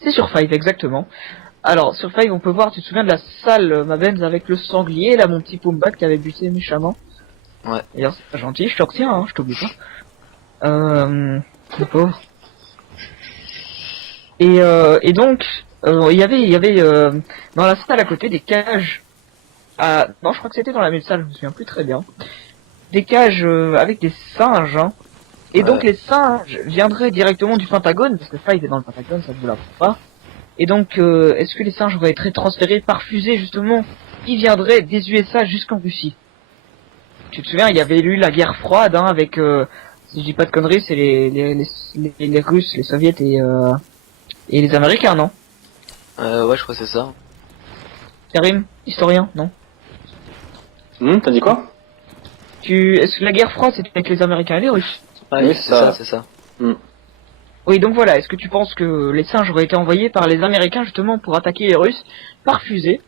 C'est sur Five, exactement. Alors, sur Five, on peut voir, tu te souviens de la salle, ma Benz, avec le sanglier, là, mon petit Pumba qui avait buté méchamment. Ouais. D'ailleurs, c'est pas gentil, je te retiens, hein, je t'oublie pas. Le pauvre. Et donc, il y avait dans la salle à côté des cages. Non, je crois que c'était dans la même salle, je me souviens plus très bien. Des cages avec des singes, hein. Et donc les singes viendraient directement du Pentagone, parce que Five est dans le Pentagone, ça ne vous l'apprend pas. Et donc, est-ce que les singes auraient été transférés par fusée, justement, qui viendraient des USA jusqu'en Russie? Tu te souviens, il y avait eu la guerre froide, hein, avec, si je dis pas de conneries, c'est les Russes, les Soviets et les Américains, non? Ouais, je crois que c'est ça. Karim, historien, non? T'as dit quoi? Est-ce que la guerre froide c'était avec les Américains et les Russes? Ouais, Oui, c'est ça, c'est ça. Oui, donc voilà, est-ce que tu penses que les singes auraient été envoyés par les Américains justement pour attaquer les Russes par fusée,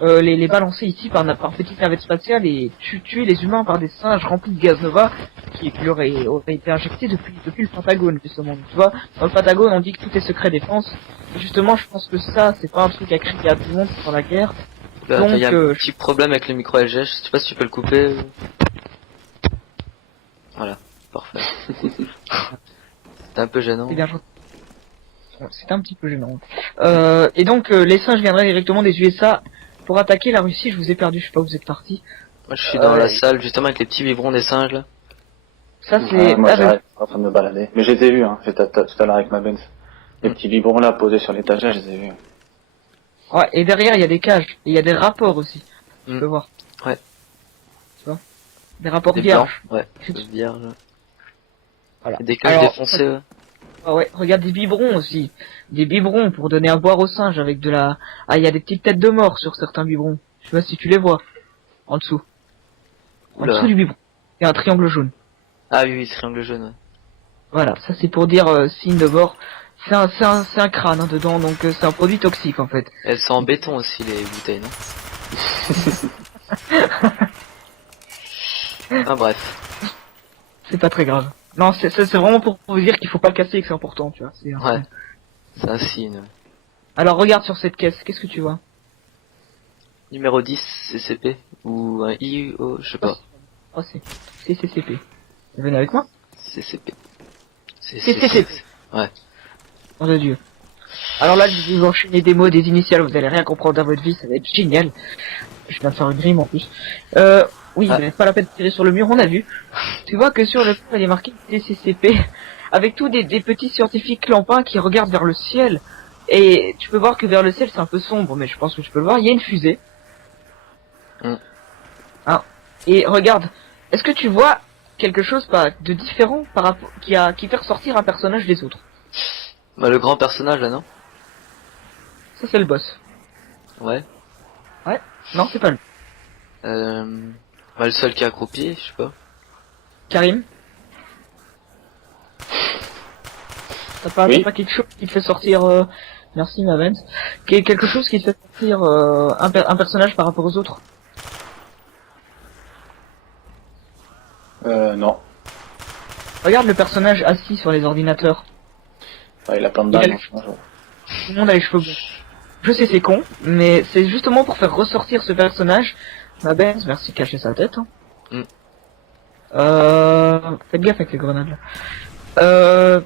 les balancer ici par petite navette spatiale et tuer les humains par des singes remplis de gaz nova qui auraient été injectés depuis le Pentagone justement. Tu vois, dans le Pentagone on dit que tout est secret défense. Et justement, je pense que ça, c'est pas un truc à crier à tout le monde pendant la guerre. Là, Donc, il y a un petit problème avec le micro LG, je sais pas si tu peux le couper. Voilà, parfait. C'était un peu gênant. C'est bien gentil. C'est un petit peu gênant. Et donc les singes viendraient directement des USA pour attaquer la Russie. Je vous ai perdu, je sais pas où vous êtes parti. Moi, je suis dans la salle justement avec les petits biberons des singes là. Ça c'est. Moi j'arrête, en train de me balader. Mais je les ai vus, hein. J'étais tout à l'heure avec ma Benz. Les petits biberons là posés sur l'étagère, je les ai vus. Ouais, et derrière il y a des cages, et il y a des rapports aussi. Tu peux voir. Ouais. Tu vois. Des rapports Des vierges. blancs, ouais. Vierges. Voilà. Des cages Alors, défoncées. Ouais. Ah ouais, regarde des biberons aussi. Des biberons pour donner à boire aux singes avec de la... Ah, il y a des petites têtes de mort sur certains biberons. Je sais pas si tu les vois. En dessous. En Oula. dessous du biberon. Il y a un triangle jaune. Ah oui, triangle jaune. Ouais. Voilà, ça c'est pour dire signe de mort. C'est un crâne hein, dedans, donc c'est un produit toxique en fait. Elles sont en béton aussi les bouteilles, non? Ah bref. C'est pas très grave. Non, c'est vraiment pour vous dire qu'il faut pas le casser et que c'est important, tu vois. Ouais. C'est un signe. Alors regarde sur cette caisse, qu'est-ce que tu vois? Numéro 10, CCP. Ou un IO, je sais pas. Oh, c'est CCP. Venez avec moi? CCP. CCP. Ouais. Nom de Dieu. Alors là, je vais vous enchaîner des mots, des initiales, vous allez rien comprendre dans votre vie, ça va être génial. Je viens de faire une rime en plus. Oui, mais pas la peine de tirer sur le mur, on a vu. Tu vois que sur le il est marqué CCCP, avec tous des petits scientifiques clampins qui regardent vers le ciel. Et tu peux voir que vers le ciel c'est un peu sombre, mais je pense que tu peux le voir, il y a une fusée. Hein. Et regarde, est-ce que tu vois quelque chose de différent par rapport qui fait ressortir un personnage des autres? Bah le grand personnage là, non? Ça c'est le boss. Ouais. Ouais. Non, c'est pas lui. Bah le seul qui est accroupi, je sais pas. Karim? T'as pas quelque chose qui te fait sortir merci ma Vance. Quelque chose qui te fait sortir un personnage par rapport aux autres? Non. Regarde le personnage assis sur les ordinateurs. Ouais, il a plein de balles. Tout le monde a les cheveux bleus. Je sais c'est con, mais c'est justement pour faire ressortir ce personnage. Ma Benz, merci de cacher sa tête. Hein. Faites gaffe avec les grenades là.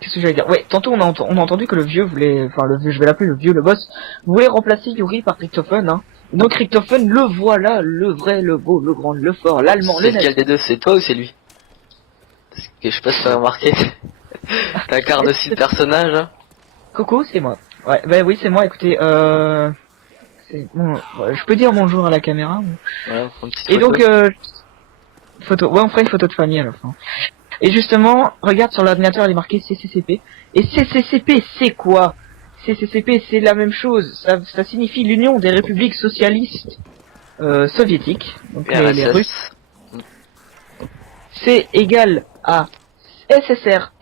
Qu'est-ce que j'allais dire? Ouais, tantôt on a entendu que le vieux voulait, enfin le vieux, je vais l'appeler le vieux, le boss, voulait remplacer Yuri par Richtofen, hein. Donc Richtofen, le voilà, le vrai, le beau, le grand, le fort, l'allemand, le C'est lequel des deux? C'est toi ou c'est lui? Parce que je sais pas si t'as remarqué. T'incarnes aussi le personnage, hein. Coucou, c'est moi. Ouais, bah oui, c'est moi, écoutez, bon, je peux dire bonjour à la caméra. Voilà, on prend une petite Et photo. donc, photo, ouais, on fera une photo de famille à la fin. Et justement, regarde sur l'ordinateur, il est marqué CCCP. Et CCCP, c'est quoi? CCCP, c'est la même chose. Ça signifie l'Union des républiques socialistes soviétiques. Donc les Russes. C'est égal à SSR,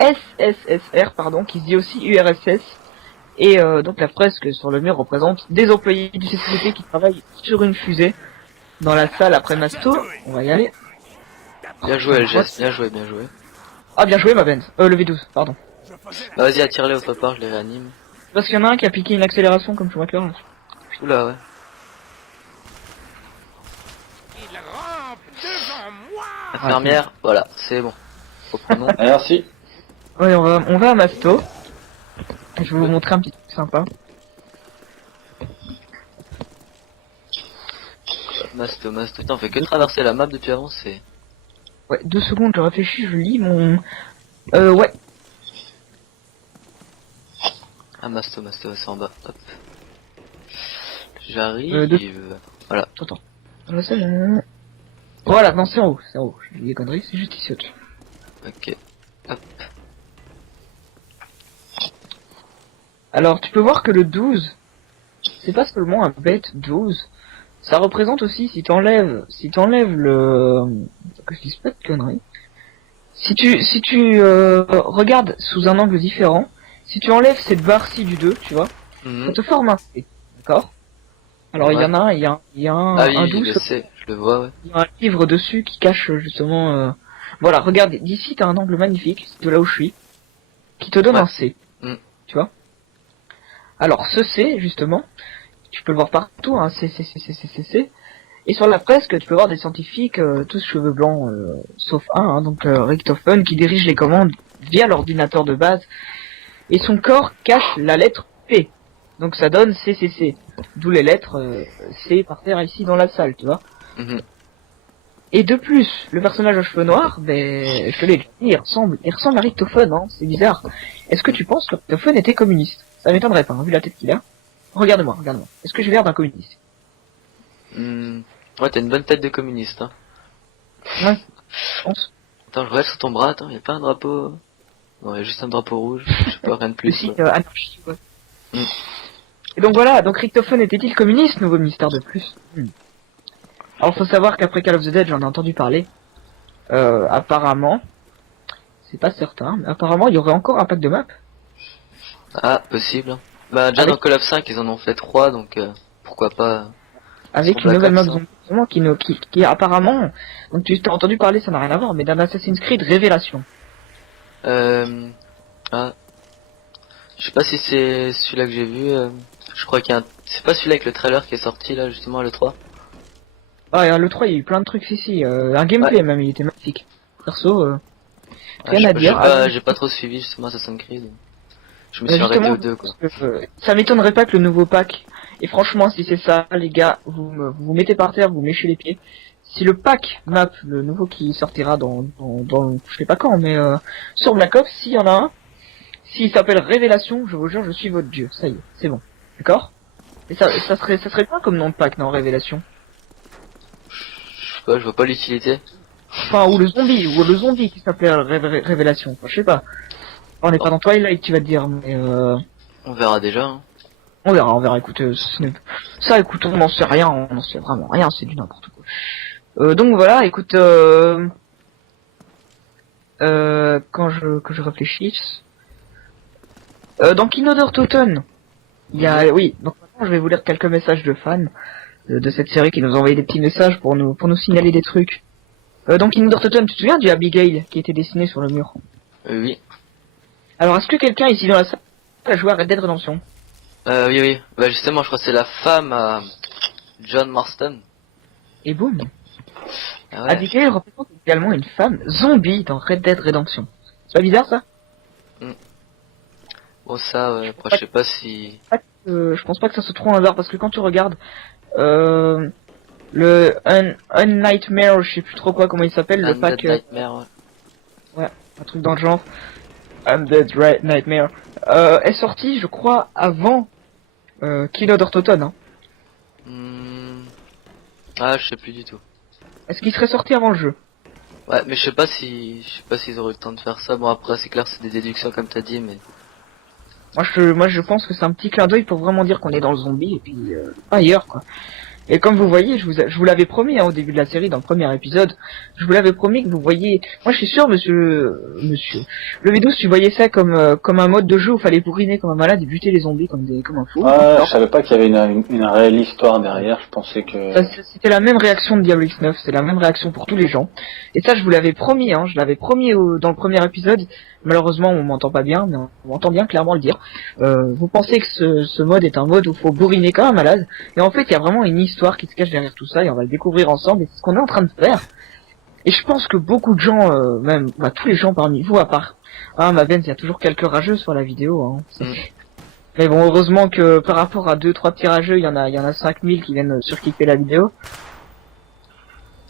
pardon, qui se dit aussi URSS. Et donc la fresque sur le mur représente des employés du CCCP qui travaillent sur une fusée dans la salle après Masto. On va y aller. Bien joué, LGS, bien joué, bien joué. Ah, bien joué, ma Benz. Le V12, pardon. Bah, vas-y, attire-les autre part, je les réanime. Parce qu'il y en a un qui a piqué une accélération comme Schumacher. Là. Oula, ouais. Il rampe devant moi. Infirmière, voilà, c'est bon. Reprenons. Merci. Ouais, on va à Masto. Je vais vous montrer un petit truc sympa. Masto. Putain, on fait que traverser la map depuis avant, c'est... Ouais, 2 secondes, je réfléchis, je lis mon... ouais. Ah, Masto, c'est en bas, hop. J'arrive, voilà. Attends. Là, c'est bon. Voilà, non, c'est en haut, J'ai dit des conneries, c'est juste ici au-dessus. Ok, hop. Alors, tu peux voir que le 12, c'est pas seulement un bête 12, ça représente aussi, si t'enlèves le... que je dise pas de conneries. Si tu regardes sous un angle différent, si tu enlèves cette barre-ci du 2, tu vois, ça te forme un C, d'accord? Alors, il y en a un, il y a un, Ah oui, un je 12, le sais, je le vois, ouais. il y a un livre dessus qui cache justement... Voilà, regarde, d'ici t'as un angle magnifique, de là où je suis, qui te donne un C, tu vois. Alors, ce C, justement, tu peux le voir partout, hein, C. Et sur la fresque, tu peux voir des scientifiques, tous cheveux blancs, sauf un, hein, donc Richtofen, qui dirige les commandes via l'ordinateur de base. Et son corps cache la lettre P. Donc ça donne CCC. D'où les lettres C par terre ici dans la salle, tu vois. Et de plus, le personnage aux cheveux noirs, ben, je te l'ai dit, il ressemble à Richtofen, hein, c'est bizarre. Est-ce que tu penses que Richtofen était communiste? Ça m'étonnerait pas, hein, vu la tête qu'il a. Regarde-moi. Est-ce que j'ai l'air d'un communiste? Ouais, t'as une bonne tête de communiste, hein. Ouais, je pense. Attends, je regarde sur ton bras, attends, y'a pas un drapeau... Non, y'a juste un drapeau rouge, je sais pas, rien de plus. Aussi, anarchie, ouais. Et donc voilà, donc Richtofen était-il communiste, nouveau mystère de plus? Alors faut savoir qu'après Call of the Dead, j'en ai entendu parler. Apparemment, c'est pas certain, mais apparemment il y aurait encore un pack de maps. Ah, possible. Bah déjà dans Call of 5 ils en ont fait 3, donc pourquoi pas... Avec une nouvelle map zombie qui apparemment, donc tu t'as entendu parler, ça n'a rien à voir, mais d'un Assassin's Creed Révélation. Ah, je sais pas si c'est celui-là que j'ai vu. Je crois qu'il y a un... C'est pas celui-là avec le trailer qui est sorti là justement le 3. Ah, et le 3 il y a eu plein de trucs ici, un gameplay même, il était magnifique. Perso, rien à dire. J'ai pas trop suivi justement Assassin's Creed. Je me suis arrêté au 2 quoi. Ça m'étonnerait pas que le nouveau pack, et franchement si c'est ça les gars, vous mettez par terre, vous léchez les pieds. Si le pack map, le nouveau qui sortira dans je sais pas quand, mais sur Black Ops, s'il y en a un, s'il s'appelle Révélation, je vous jure, je suis votre dieu, ça y est, c'est bon. D'accord? Et ça serait pas comme nom de pack, non, Révélation? Je sais pas, je vois pas l'utilité. Enfin, ou le zombie qui s'appelle Révélation, enfin, je sais pas. On n'est pas dans Twilight, tu vas te dire, mais on verra déjà, hein. On verra, écoute, écoute, on n'en sait rien, on n'en sait vraiment rien, c'est du n'importe quoi. Donc voilà, écoute, que je réfléchisse, dans Kingdom Totten, il y a, oui, donc maintenant je vais vous lire quelques messages de fans de cette série qui nous ont envoyé des petits messages pour nous signaler des trucs. Dans Kingdom Totten, tu te souviens du Abigail qui était dessiné sur le mur? Oui. Alors est-ce que quelqu'un ici dans la salle a joué à Red Dead Redemption? Oui. Bah justement, je crois que c'est la femme à John Marston. Et boum. Ah ouais. Abigail représente également une femme zombie dans Red Dead Redemption. C'est pas bizarre ça? Bon ça, ouais, après je sais pas si... Je pense pas que ça se trouve un hasard parce que quand tu regardes le Un Nightmare, je sais plus trop quoi, comment il s'appelle, le pack... Nightmare, ouais, un truc dans le genre. Undead Nightmare. Est sorti, je crois, avant Kino d'Ortoton. Hein. Ah, je sais plus du tout. Est-ce qu'il serait sorti avant le jeu? Ouais, mais je sais pas s'ils auraient eu le temps de faire ça. Bon après, c'est clair, c'est des déductions comme t'as dit, mais... Moi je pense que c'est un petit clin d'œil pour vraiment dire qu'on est dans le zombie et puis pas ailleurs quoi. Et comme vous voyez, je vous l'avais promis au début de la série, dans le premier épisode, je vous l'avais promis que vous voyez... Moi je suis sûr, monsieur le V12, tu voyais ça comme un mode de jeu où il fallait bourriner comme un malade et buter les zombies comme un fou. Ouais, je savais pas qu'il y avait une réelle histoire derrière, je pensais que... C'était la même réaction de Diablo X9, c'est la même réaction pour tous les gens. Et ça je vous l'avais promis, je l'avais promis dans le premier épisode. Malheureusement on m'entend pas bien, mais on m'entend bien clairement le dire. Vous pensez que ce mode est un mode où il faut bourriner comme un malade, et en fait il y a vraiment une histoire qui se cache derrière tout ça, et on va le découvrir ensemble, et c'est ce qu'on est en train de faire. Et je pense que beaucoup de gens, tous les gens parmi vous, à part Mavens, il y a toujours quelques rageux sur la vidéo. Mais bon, heureusement que par rapport à 2-3 petits rageux, il y en a 5000 qui viennent surkiffer la vidéo.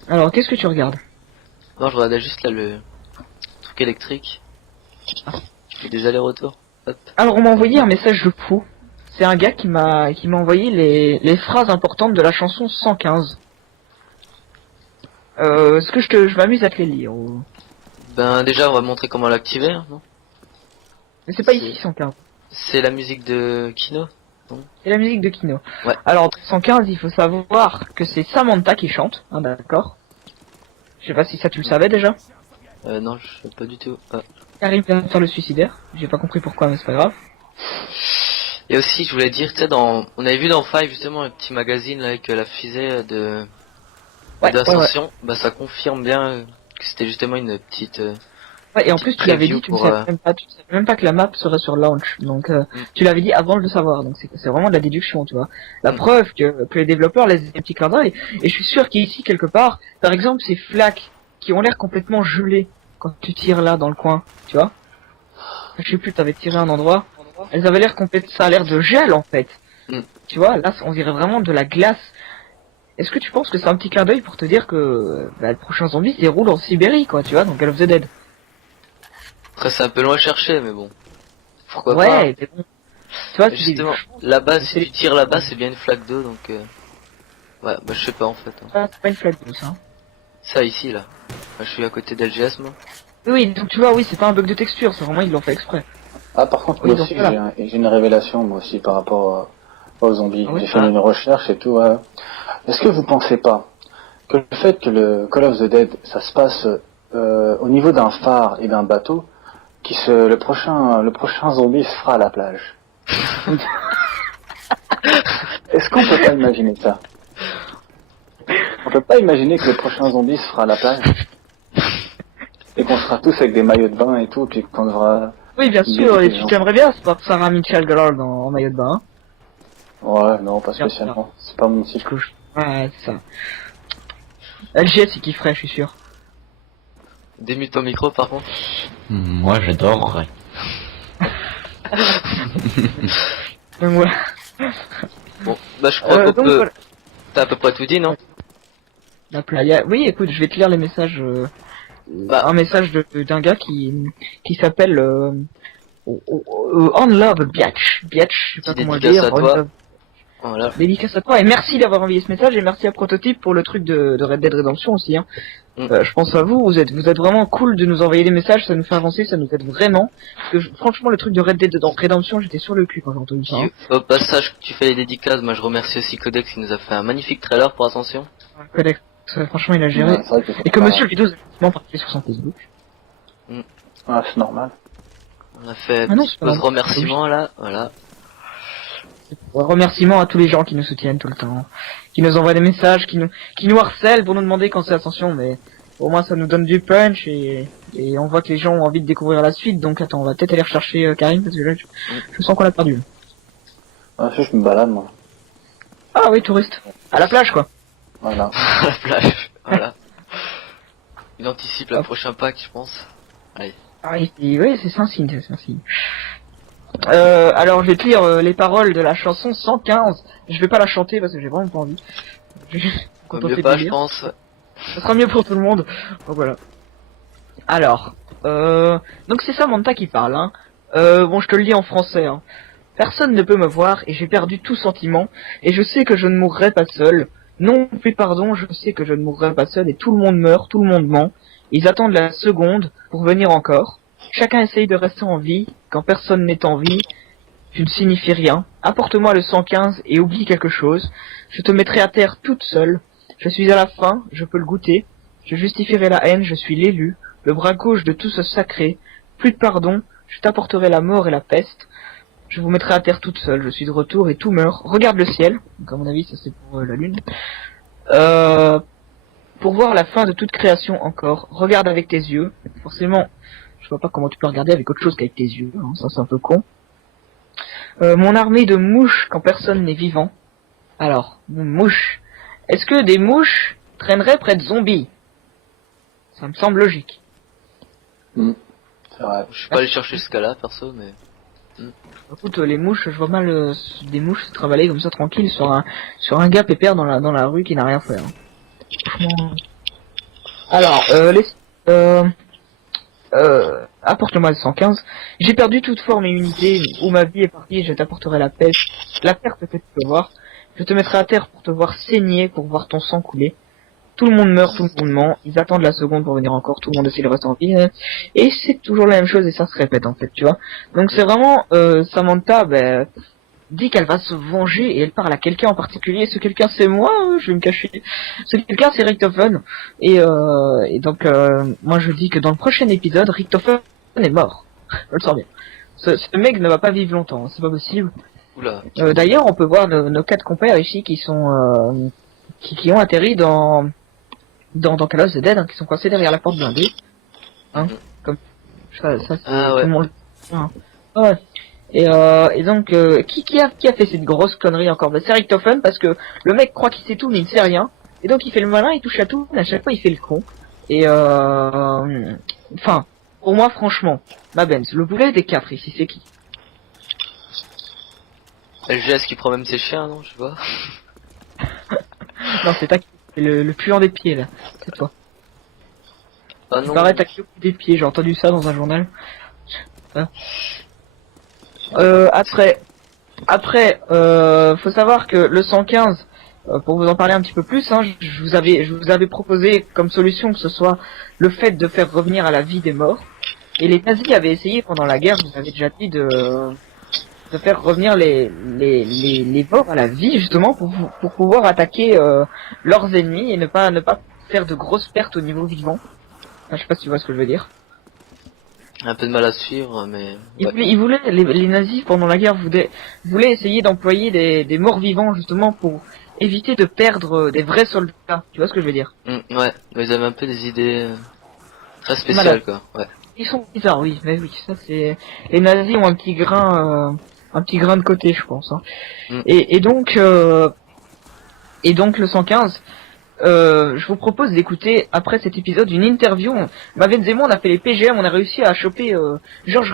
Alors, qu'est-ce que tu regardes? Non, je regardais juste là le truc électrique. Et des allers-retours. Hop. Alors, on m'a envoyé un message de fou. C'est un gars qui m'a envoyé les phrases importantes de la chanson 115. Est-ce que je m'amuse à te les lire Ben déjà on va montrer comment l'activer, non? Mais c'est pas ici 115. C'est la musique de Kino. C'est la musique de Kino. Ouais. Alors 115, il faut savoir que c'est Samantha qui chante, d'accord. Je sais pas si ça tu le savais déjà. Non, je sais pas du tout. Ah. Karim vient de faire le suicidaire. J'ai pas compris pourquoi, mais c'est pas grave. Et aussi, je voulais dire, tu sais, on avait vu dans Five justement le petit magazine là, avec la fusée d'Ascension. Ouais. Bah ça confirme bien que c'était justement une petite. Ouais, et en plus tu l'avais dit, tu savais même pas que la map serait sur launch. Donc tu l'avais dit avant de le savoir. Donc c'est vraiment de la déduction, tu vois. La preuve que les développeurs laissent des petits clins d'œil. Et je suis sûr qu'ici quelque part, par exemple, ces flaques qui ont l'air complètement gelées quand tu tires là dans le coin, tu vois. Je sais plus, t'avais tiré un endroit. Elles avaient l'air complètement, ça a l'air de gel en fait. Tu vois, là on dirait vraiment de la glace. Est-ce que tu penses que c'est un petit clin d'œil pour te dire que le prochain zombie se déroule en Sibérie, quoi, tu vois, donc Call of the Dead. Après c'est un peu loin à chercher, mais bon. Pourquoi pas. Ouais, mais bon. Tu vois, justement, là-bas, si tu tires là-bas, c'est bien une flaque d'eau, donc ouais, bah je sais pas en fait. Ah, c'est pas une flaque d'eau, ça. Ça ici, là. Bah, je suis à côté d'LGS, moi. Oui, donc tu vois, oui, c'est pas un bug de texture, c'est vraiment, ils l'ont fait exprès. Ah, par contre, moi aussi, j'ai une révélation, moi aussi, par rapport aux zombies. J'ai fait une recherche et tout. Est-ce que vous pensez pas que le fait que le Call of the Dead, ça se passe au niveau d'un phare et d'un bateau, le prochain zombie se fera à la plage? Est-ce qu'on peut pas imaginer ça? On peut pas imaginer que le prochain zombie se fera à la plage et qu'on sera tous avec des maillots de bain et tout, puis qu'on devra... Oui, bien sûr, et tu aimerais bien voir Sarah Mitchell Gellar en maillot de bain, hein? Ouais, non, pas spécialement. C'est pas mon type. Ouais, c'est ça. LGS, il kifferait, je suis sûr. Démute ton micro, par contre. Moi, j'adorerais. Donc voilà. Bon, bah je crois qu'on peut... Voilà. T'as à peu près tout dit, non? Oui, écoute, je vais te lire les messages... un message d'un gars qui s'appelle Unloved Biatch, je sais pas comment dire. Voilà. Dédicace à toi et merci d'avoir envoyé ce message et merci à Prototype pour le truc de Red Dead Redemption aussi. Hein. Je pense à vous, vous êtes vraiment cool de nous envoyer des messages, ça nous fait avancer, ça nous aide vraiment. Parce que franchement le truc de Red Dead Redemption, j'étais sur le cul quand j'ai entendu ça. Hein. Au passage que tu fais les dédicaces, moi je remercie aussi Codex qui nous a fait un magnifique trailer pour Ascension. Codex, franchement il a géré. Ouais, et que monsieur Ludo a partagé sur son Facebook. Ah, c'est normal. On a fait un remerciement là, voilà. Remerciements à tous les gens qui nous soutiennent tout le temps, qui nous envoient des messages, qui nous harcèlent pour nous demander quand c'est Ascension, mais au moins ça nous donne du punch et on voit que les gens ont envie de découvrir la suite, donc attends, on va peut-être aller rechercher Karim parce que là je sens qu'on l'a perdu. Ah, je me balade moi. Ah oui, touriste. À la plage quoi. Voilà. À la plage, voilà. Il anticipe le prochain pack, je pense. Allez. Ah oui, c'est un signe, c'est un signe. Alors je vais te lire les paroles de la chanson 115. Je vais pas la chanter parce que j'ai vraiment pas envie. Mieux pas, je pense. Ça sera mieux pour tout le monde. Donc voilà. Alors, donc c'est Samantha qui parle. Hein. Bon, je te le lis en français. Hein. Personne ne peut me voir et j'ai perdu tout sentiment. Et je sais que je ne mourrai pas seul. Non, plus pardon, je sais que je ne mourrai pas seul et tout le monde meurt, tout le monde ment. Ils attendent la seconde pour venir encore. Chacun essaye de rester en vie quand personne n'est en vie. Tu ne signifies rien. Apporte-moi le 115 et oublie quelque chose. Je te mettrai à terre toute seule. Je suis à la fin, je peux le goûter. Je justifierai la haine, je suis l'élu, le bras gauche de tout ce sacré. Plus de pardon, je t'apporterai la mort et la peste. Je vous mettrai à terre toute seule, je suis de retour et tout meurt. Regarde le ciel. Donc à mon avis, ça c'est pour la lune. Pour voir la fin de toute création encore. Regarde avec tes yeux. Forcément, je vois pas comment tu peux regarder avec autre chose qu'avec tes yeux. Hein. Ça c'est un peu con. Mon armée de mouches quand personne n'est vivant. Alors, mouches. Est-ce que des mouches traîneraient près de zombies? Ça me semble logique. C'est vrai. Je suis pas allé chercher ce cas-là, perso, mais... Écoute, les mouches, je vois mal des mouches se travailler comme ça tranquille sur un gars pépère dans la rue qui n'a rien fait. Hein. Franchement. Alors, apporte-moi le 115. J'ai perdu toute forme et unité, où ma vie est partie, je t'apporterai la peste, la perte que tu peux voir. Je te mettrai à terre pour te voir saigner, pour voir ton sang couler. Tout le monde meurt, tout le monde ment, ils attendent la seconde pour venir encore, tout le monde essaie de rester en vie, et c'est toujours la même chose et ça se répète en fait, tu vois. Donc c'est vraiment, Samantha, dit qu'elle va se venger et elle parle à quelqu'un en particulier. Ce quelqu'un c'est moi, je vais me cacher. Ce quelqu'un c'est Richtofen. Et donc moi je dis que dans le prochain épisode, Richtofen est mort. Je le sens bien. Ce mec ne va pas vivre longtemps, c'est pas possible. Oula. D'ailleurs on peut voir nos 4 compères ici qui sont qui ont atterri dans Call of the Dead, hein, qui sont coincés derrière la porte blindée. Hein, comme ça c'est Ah ouais. comme on le... hein. Ah ouais. Et donc qui a fait cette grosse connerie encore? C'est Richtofen, parce que le mec croit qu'il sait tout mais il ne sait rien. Et donc il fait le malin, il touche à tout, mais à chaque fois il fait le con. Et enfin, pour moi franchement, ma Benz, le boulet des 4 ici c'est qui? LGS qui prend même ses chiens, non, je sais pas. Non, c'est Taki, c'est le puant des pieds là, c'est toi. Ah Il non. paraît Taki des pieds, j'ai entendu ça dans un journal. Hein. Après, faut savoir que le 115, pour vous en parler un petit peu plus, hein, je vous avais proposé comme solution que ce soit le fait de faire revenir à la vie des morts. Et les nazis avaient essayé pendant la guerre, je vous avais déjà dit de faire revenir les morts à la vie justement pour pouvoir attaquer leurs ennemis et ne pas faire de grosses pertes au niveau vivant. Enfin, je sais pas si tu vois ce que je veux dire. Un peu de mal à suivre, mais... Ils voulaient, les nazis pendant la guerre voulaient essayer d'employer des morts vivants justement pour éviter de perdre des vrais soldats. Tu vois ce que je veux dire? Ouais, mais ils avaient un peu des idées très spéciales, Malade. quoi. Ouais. Ils sont bizarres, oui, mais oui, ça c'est... Les nazis ont un petit grain de côté, je pense. Hein. Et donc le 115... je vous propose d'écouter après cet épisode une interview. Maven et moi on a fait les PGM, on a réussi à choper Georges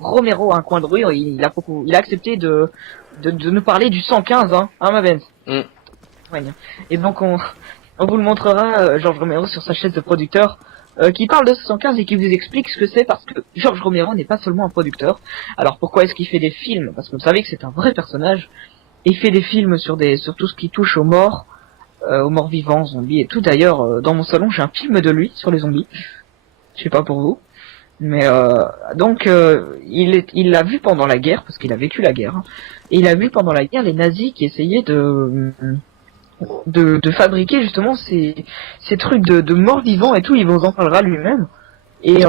Romero à un coin de rue. Il a accepté de nous parler du 115, hein Maven. Ouais. Et donc on vous le montrera, Georges Romero sur sa chaise de producteur, qui parle de ce 115 et qui vous explique ce que c'est, parce que Georges Romero n'est pas seulement un producteur. Alors pourquoi est-ce qu'il fait des films? Parce que vous savez que c'est un vrai personnage. Il fait des films sur tout ce qui touche aux morts vivants, zombies et tout. D'ailleurs, dans mon salon, j'ai un film de lui sur les zombies. Je sais pas pour vous, mais donc il l'a vu pendant la guerre, parce qu'il a vécu la guerre. Hein, et il a vu pendant la guerre les nazis qui essayaient de fabriquer justement ces trucs de morts vivants et tout. Il vous en parlera lui-même. Et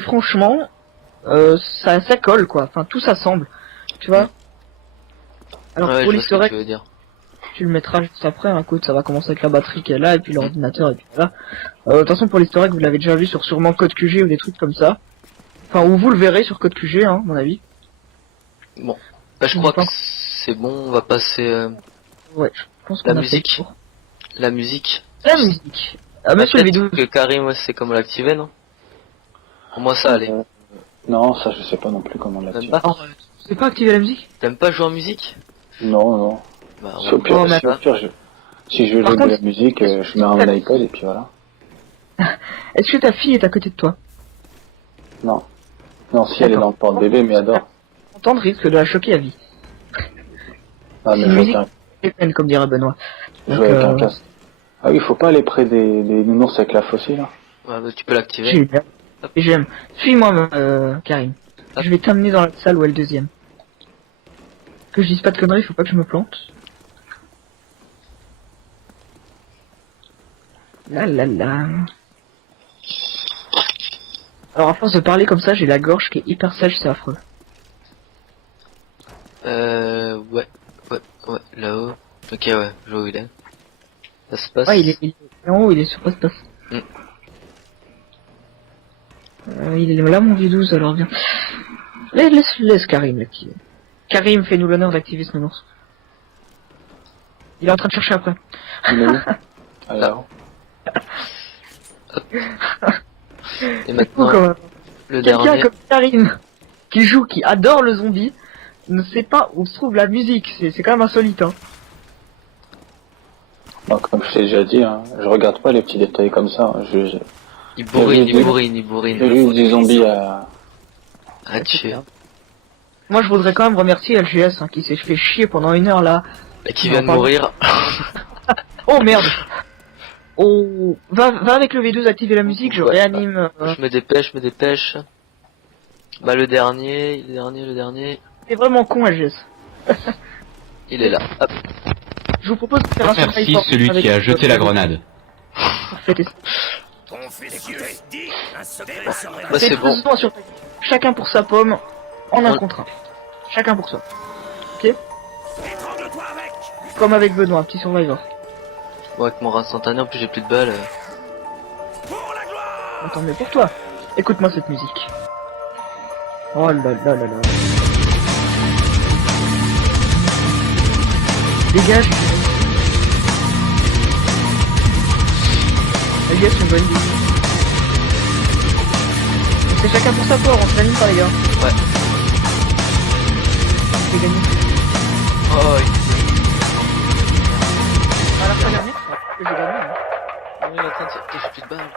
franchement, ça colle quoi. Enfin, tout ça semble. Tu vois. Alors ouais, pour je vois ce que l'historique, tu veux dire. tu le mettras juste après, hein, écoute, ça va commencer avec la batterie qui est là, et puis l'ordinateur, et puis voilà. De toute façon, pour l'historique, vous l'avez déjà vu sur sûrement Code QG ou des trucs comme ça. Enfin, ou vous le verrez sur Code QG, hein, à mon avis. Bon, je crois que c'est bon, on va passer Ouais, je pense qu'on la a musique. fait le tour. La musique. La musique. Monsieur le vidéo. Que Karim, ouais, c'est comment l'activer, non? Pour moi, ça allait. Non, ça je sais pas non plus comment l'activer. T'aimes pas? Tu sais pas activer la musique? T'aimes pas jouer en musique? Non. Bah, Au pire, si je veux Par jouer contre, de la musique, je mets un iPod et puis voilà. Est-ce que ta fille est à côté de toi? Non. Non, si elle est dans le porte-bébé, mais adore. Entendre risque de la choquer à vie. Ah, mais Une je musique veux peine, comme dirait Benoît. Donc, avec un casque. Ah oui, faut pas aller près des nounours avec la faucille là. ouais, bah, tu peux l'activer. génial. Et j'aime. Suis-moi, Karim. Hop. Je vais t'amener dans la salle où est le deuxième. Que je dise pas de conneries, faut pas que je me plante. La la la. Alors à force de parler comme ça, j'ai la gorge qui est hyper sèche, c'est affreux. Ouais, là-haut. Ok, ouais, je vois où il est. Ça se passe. Ouais, il est en haut, il est sur poste. Mm. Il est là, mon vieux 12, alors viens. Laisse Karim l'activer. Karim, fais-nous l'honneur d'activer ce nounours. Il est en train de chercher après. Il est où? Alors, Et Fou, maintenant, quand même. le Quelqu'un dernier. comme Karim, qui adore le zombie, ne sait pas où se trouve la musique. C'est quand même insolite, hein. bon, comme je t'ai déjà dit, hein, je regarde pas les petits détails comme ça. Hein. Il bourrine, J'ai il bourrine, il bourrine. juste des zombies à... À tuer. Moi, je voudrais quand même remercier LGS, hein, qui s'est fait chier pendant 1 heure, là. Et qui Non, vient de pardon. mourir. Oh, merde. Oh, va avec le V12 activer la musique, je réanime. Je me dépêche. Bah, le dernier. C'est vraiment con, LGS. Il est là. Hop. Je vous propose de faire un Merci survival celui avec qui a jeté la grenade. pour fêter ça. Bah, c'est bon. Faisons un survival. Chacun pour sa pomme, en un Ouais. contre un. Chacun pour soi. Ok? Comme avec Benoît, un petit survivor. Bon, avec mon instantané, en plus j'ai plus de balles. Attends, mais pour toi. Écoute-moi cette musique. Oh là là là là. Dégage. Les gars, c'est une bonne idée. C'est chacun pour sa part, on se l'anime pas les gars. Ouais. C'est gagné. Oh, À la fin dernière, j'ai gagné. Hein. il est en train de se... J'ai plus de balles.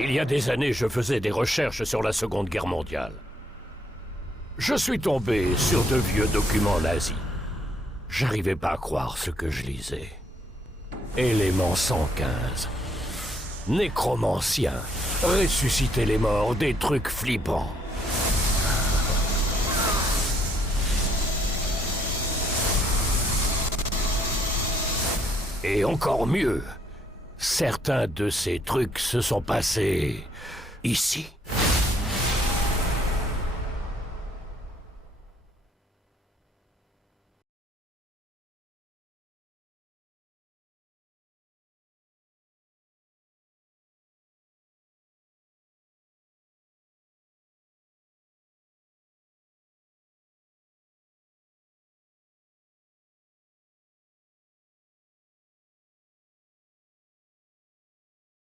Il y a des années, je faisais des recherches sur la Seconde Guerre mondiale. Je suis tombé sur de vieux documents nazis. J'arrivais pas à croire ce que je lisais. Élément 115. Nécromancien. Ressusciter les morts, des trucs flippants. Et encore mieux, certains de ces trucs se sont passés ici.